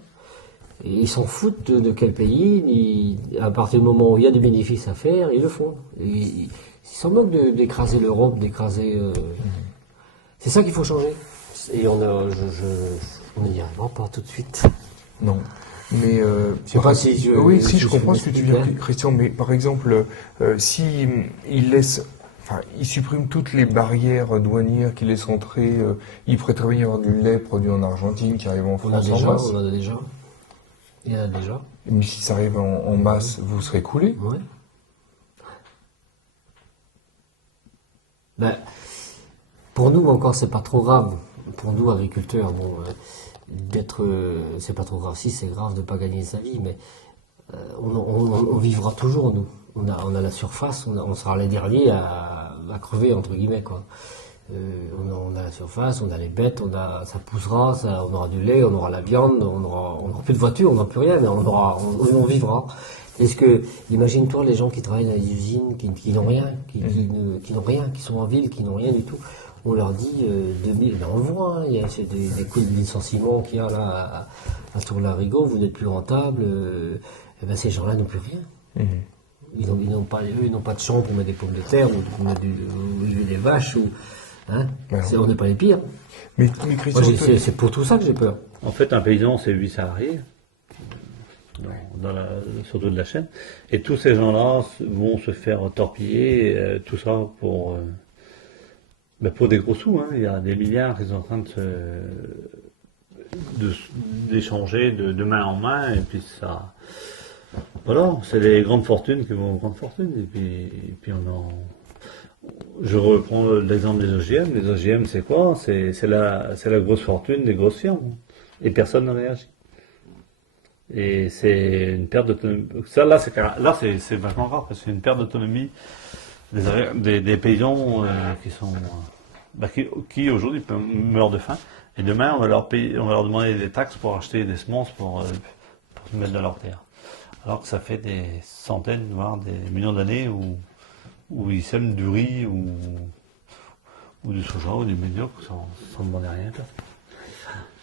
Et ils s'en foutent de quel pays. À partir du moment où il y a des bénéfices à faire, ils le font. Ils s'en moquent d'écraser l'Europe, d'écraser... C'est ça qu'il faut changer. Et on n'y arrivera pas tout de suite. Non. Mais oui, si je comprends ce que tu dis, Christian. Mais par exemple, si il laisse, enfin, il supprime toutes les barrières douanières qui laissent entrer, il pourrait très bien y avoir du lait produit en Argentine qui arrive en France en masse. On en a déjà. Il y en a déjà. Mais si ça arrive en masse, vous serez coulé. Ouais. Ben, pour nous encore, c'est pas trop grave. Pour nous, agriculteurs, bon. C'est pas trop grave, si c'est grave de pas gagner sa vie, mais on vivra toujours, nous. On a la surface, on sera les derniers à crever, entre guillemets, quoi. On a la surface, on a les bêtes, ça poussera, on aura du lait, on aura la viande, on aura plus de voiture, on n'aura plus rien, mais on vivra. Est-ce que, imagine-toi les gens qui travaillent dans les usines, qui n'ont rien, qui n'ont rien, qui sont en ville, qui n'ont rien du tout. On leur dit 2000, on le voit, hein, il y a des coups de licenciement qu'il y a là à Tour-la-Rigaud, vous n'êtes plus rentable, ces gens-là n'ont plus rien. Ils n'ont pas de champ pour mettre des pommes de terre ou pour mettre des vaches. Hein, on n'est pas les pires. Mais Christian, c'est pour tout ça que j'ai peur. En fait, un paysan, c'est 8 salariés, surtout de la chaîne, et tous ces gens-là vont se faire torpiller, tout ça pour des gros sous. Hein. Il y a des milliards qui sont en train d'échanger de main en main, et puis ça... Voilà, c'est les grandes fortunes qui vont aux grandes fortunes, et puis je reprends l'exemple des OGM. Les OGM, c'est quoi? C'est la grosse fortune des grosses firmes. Et personne ne réagit. Et c'est une perte d'autonomie. Ça, là, c'est vachement grave, parce que c'est une perte d'autonomie des paysans qui sont... qui aujourd'hui meurent de faim. Et demain, on va leur demander des taxes pour acheter des semences pour se mettre dans leur terre. Alors que ça fait des centaines, voire des millions d'années où ils sèment du riz ou du soja ou du médiocre sans demander rien.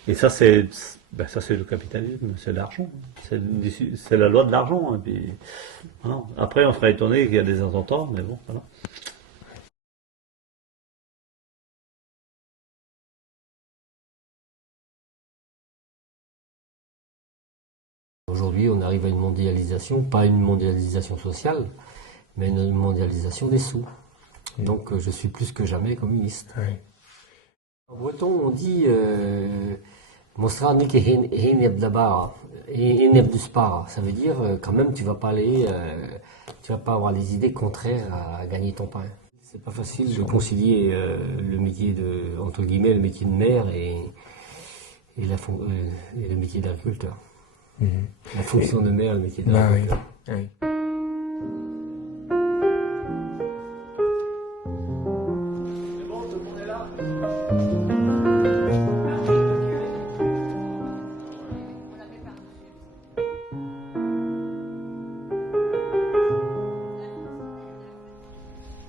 Et ça, c'est le capitalisme, c'est l'argent. C'est la loi de l'argent. Et puis, voilà. Après, on serait étonné qu'il y a des attentats, mais bon, voilà. Aujourd'hui, on arrive à une mondialisation, pas une mondialisation sociale, mais une mondialisation des sous. Donc je suis plus que jamais communiste. Oui. En breton, on dit Mostrani ça veut dire quand même tu vas pas avoir des idées contraires à gagner ton pain. C'est pas facile de concilier le métier entre guillemets, le métier de maire et le métier d'agriculteur. La fonction de maire, le métier d'agriculteur. Oui.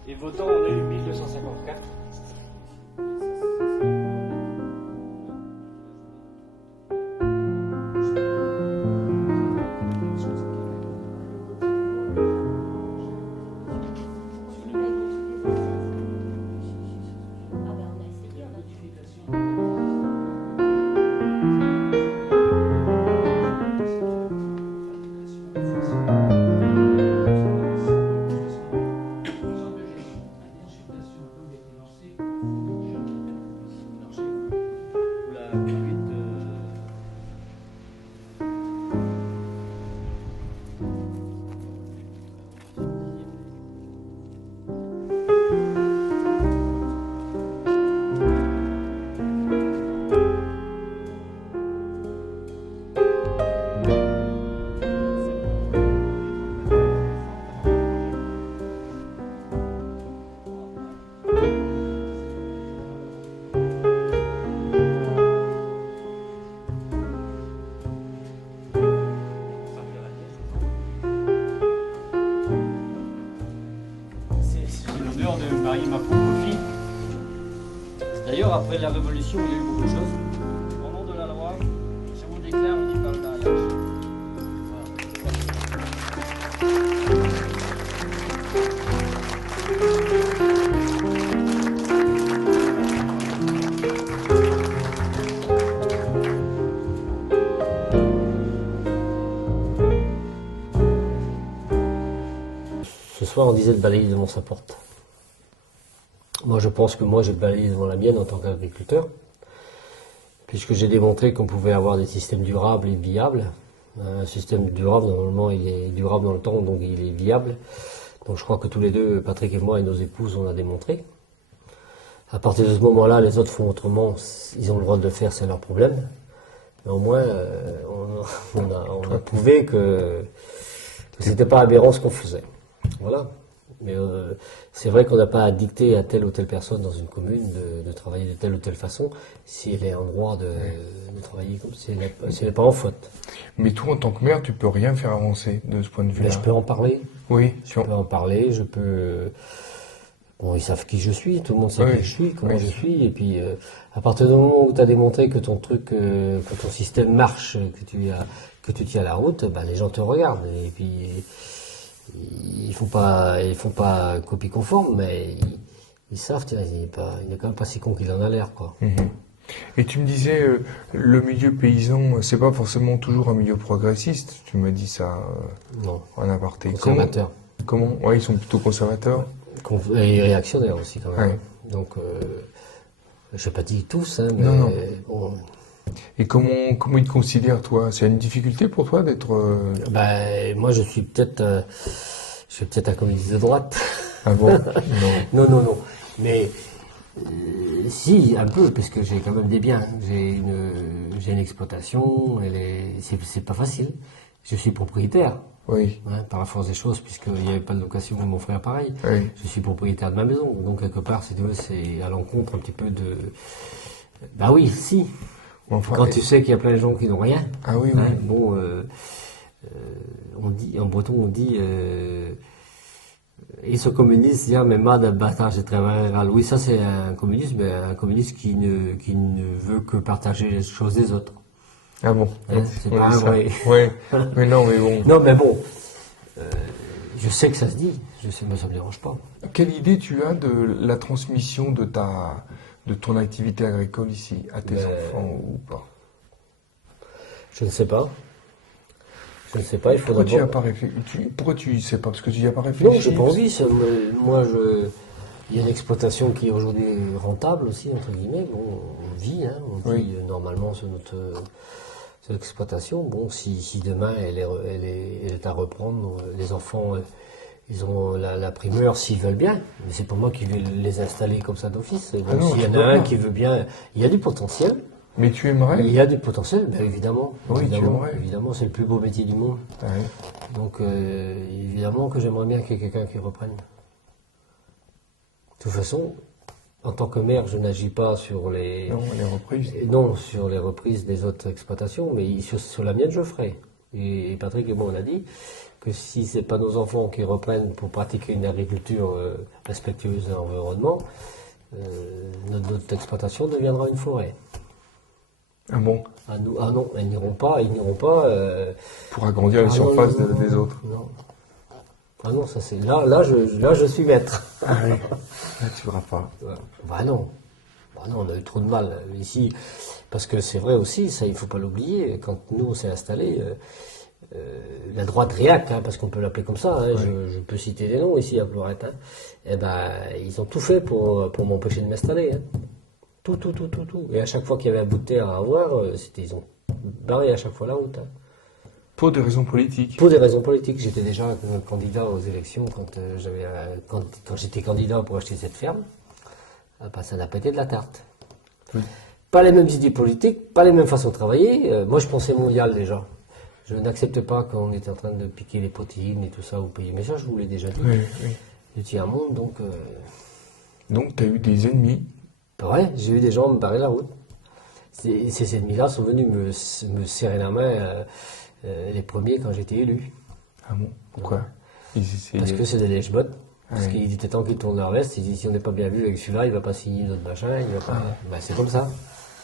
Et votants, on a eu 1254. après la Révolution, il y a eu beaucoup de choses. Au nom de la loi, je vous déclare l'état de mariage. Ce soir, on disait de balayer devant sa porte. Moi, je pense que moi, j'ai balayé devant la mienne en tant qu'agriculteur, puisque j'ai démontré qu'on pouvait avoir des systèmes durables et viables. Un système durable, normalement, il est durable dans le temps, donc il est viable. Donc je crois que tous les deux, Patrick et moi et nos épouses, on a démontré. À partir de ce moment-là, les autres font autrement, ils ont le droit de le faire, c'est leur problème. Mais au moins, on a prouvé que c'était pas aberrant ce qu'on faisait. Voilà. Mais c'est vrai qu'on n'a pas à dicter à telle ou telle personne dans une commune de travailler de telle ou telle façon si elle est en droit de travailler comme si elle n'est pas en faute. Mais toi, en tant que maire, tu peux rien faire avancer de ce point de vue-là. Mais je peux en parler. Oui. Je peux en parler, je peux... Bon, ils savent qui je suis, tout le monde sait qui je suis, comment je suis, et puis à partir du moment où tu as démontré que ton truc, que ton système marche, que tu tiens la route, ben, les gens te regardent, et puis ils font pas copie conforme, mais ils savent, tiens, il n'est quand même pas si con qu'il en a l'air, quoi. Et tu me disais, le milieu paysan, c'est pas forcément toujours un milieu progressiste, tu me dis ça en aparté. Conservateur. Comment ouais, ils sont plutôt conservateurs. Et réactionnaires aussi, quand même. Ouais. Donc, je n'ai pas dit tous, hein, mais non. Bon. Et comment ils te considèrent, toi? C'est une difficulté pour toi d'être... Moi, je suis peut-être un communiste de droite. Ah bon? Non. Mais si, un peu, parce que j'ai quand même des biens. J'ai une exploitation, c'est pas facile. Je suis propriétaire. Oui. Hein, par la force des choses, puisqu'il n'y avait pas de location de mon frère pareil. Oui. Je suis propriétaire de ma maison. Donc, quelque part, c'est à l'encontre un petit peu de... Bah oui, si. Enfin, quand tu sais qu'il y a plein de gens qui n'ont rien. Ah oui, hein, oui. Bon, on dit, en breton, on dit... et ce communiste, dire, mais mal de bâtard, j'ai travaillé. Oui, ça, c'est un communiste, mais un communiste qui ne veut que partager les choses des autres. Ah bon, hein, c'est pas un vrai. Ouais, mais non, mais bon. Non, mais bon, je sais que ça se dit, mais ça me dérange pas. Quelle idée tu as de la transmission de ton activité agricole ici, à tes enfants ou pas? Je ne sais pas. Je ne sais pas, il faudra... Pourquoi tu n'y as pas réfléchi? Pourquoi tu ne sais pas? Parce que tu n'y as pas réfléchi? Non, j'ai pas envie. Moi, il y a une exploitation qui est aujourd'hui rentable aussi, entre guillemets. Bon, on vit, hein, on vit normalement sur notre exploitation. Bon, si demain elle est à reprendre, les enfants, ils ont la primeur s'ils veulent bien. Mais c'est pas moi qui vais les installer comme ça d'office. S'il y en a un qui veut bien, il y a du potentiel. Mais tu aimerais? Il y a du potentiel, ben évidemment. Oui, évidemment, c'est le plus beau métier du monde. Oui. Donc, évidemment que j'aimerais bien qu'il y ait quelqu'un qui reprenne. De toute façon, en tant que maire, je n'agis pas sur les reprises. Non, sur les reprises des autres exploitations, mais sur la mienne, je ferai. Et Patrick et moi, on a dit que si ce n'est pas nos enfants qui reprennent pour pratiquer une agriculture respectueuse de l'environnement, notre exploitation deviendra une forêt. Ah bon? Ah non, ils n'iront pas. Pour agrandir les surfaces des autres. Non. Ah non, ça c'est. Là, je suis maître. Ah oui. Là, tu ne verras pas. Bah non. On a eu trop de mal ici. Parce que c'est vrai aussi, ça, il ne faut pas l'oublier. Quand nous, on s'est installés, la droite réac, hein, parce qu'on peut l'appeler comme ça, hein, je peux citer des noms ici à Plorette, hein, eh ben, ils ont tout fait pour m'empêcher de m'installer. Hein. Tout. Et à chaque fois qu'il y avait un bout de terre à avoir, ils ont barré à chaque fois la route. Hein. Pour des raisons politiques. Pour des raisons politiques. J'étais déjà candidat aux élections quand j'étais candidat pour acheter cette ferme. Ça n'a pas été de la tarte. Oui. Pas les mêmes idées politiques, pas les mêmes façons de travailler. Moi, je pensais mondial déjà. Je n'accepte pas qu'on était en train de piquer les protéines et tout ça au pays. Mais ça, je vous l'ai déjà dit. Oui. Je tiens un monde, donc... Donc, tu as eu des ennemis? Ouais, j'ai eu des gens me barrer la route. Ces ennemis-là sont venus me serrer la main les premiers quand j'étais élu. Ah bon? Pourquoi? Parce que c'est des lèche-bottes. Parce qu'il était temps qu'il tourne leur veste, il dit si on n'est pas bien vu avec celui-là, il va pas signer notre machin, il va pas... Ben, c'est comme ça.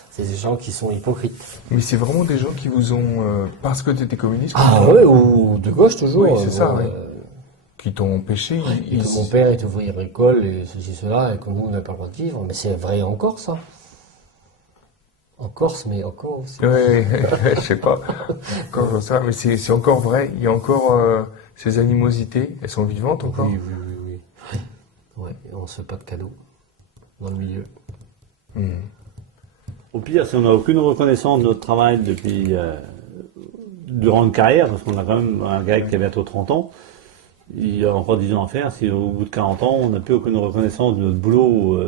C'est des gens qui sont hypocrites. Mais c'est vraiment des gens qui vous ont, parce que tu étais communiste, oui, ou de gauche toujours. Oui, c'est ça, oui. Qui t'ont empêché. Et que mon père est ouvrier agricole et ceci, cela, et que nous, on n'a pas le droit de vivre. Mais c'est vrai encore, ça. En Corse, mais encore aussi. Oui, je sais pas. Encore ça, mais c'est encore vrai. Il y a encore ces animosités. Elles sont vivantes encore. Oui. Ouais, et on se fait pas de cadeaux dans le milieu. Au pire, si on n'a aucune reconnaissance de notre travail depuis durant une carrière, parce qu'on a quand même un gars qui a bientôt 30 ans, il y a encore 10 ans à faire, si au bout de 40 ans, on n'a plus aucune reconnaissance de notre boulot,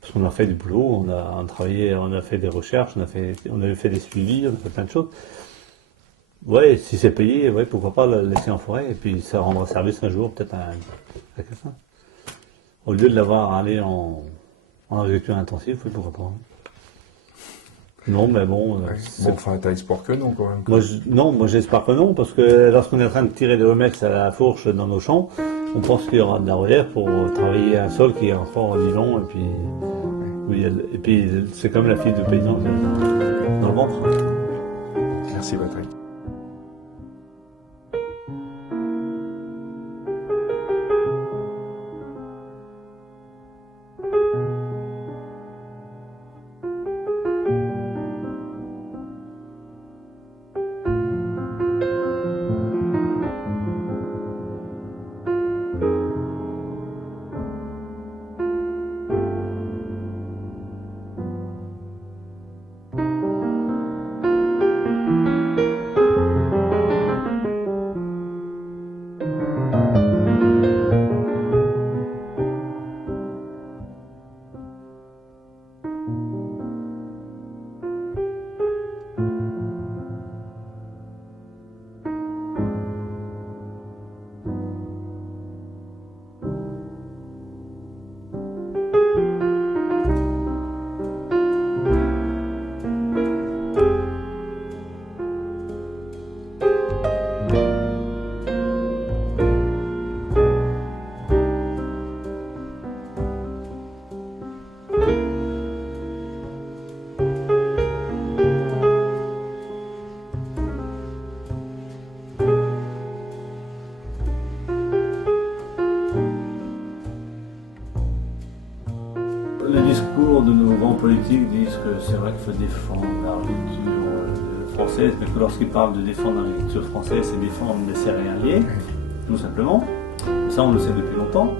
parce qu'on a fait du boulot, on a travaillé, on a fait des recherches, on a fait des suivis, on a fait plein de choses. Ouais, si c'est payé, ouais, pourquoi pas le laisser en forêt, et puis ça rendra service un jour, peut-être à quelqu'un. Au lieu de l'avoir allé en agriculture intensive, oui, pourquoi pas. Non, mais bon. Bon, enfin, t'as espoir que non, quand même. Moi j'espère que non, parce que lorsqu'on est en train de tirer des remèdes à la fourche dans nos champs, on pense qu'il y aura de la relève pour travailler un sol qui est encore vivant, et puis, c'est comme la fille de paysan dans le ventre. Merci, Patrick. Les discours de nos grands politiques disent que c'est vrai qu'il faut défendre l'agriculture française, mais que lorsqu'ils parlent de défendre l'agriculture française, c'est défendre les céréaliers, tout simplement. Ça, on le sait depuis longtemps.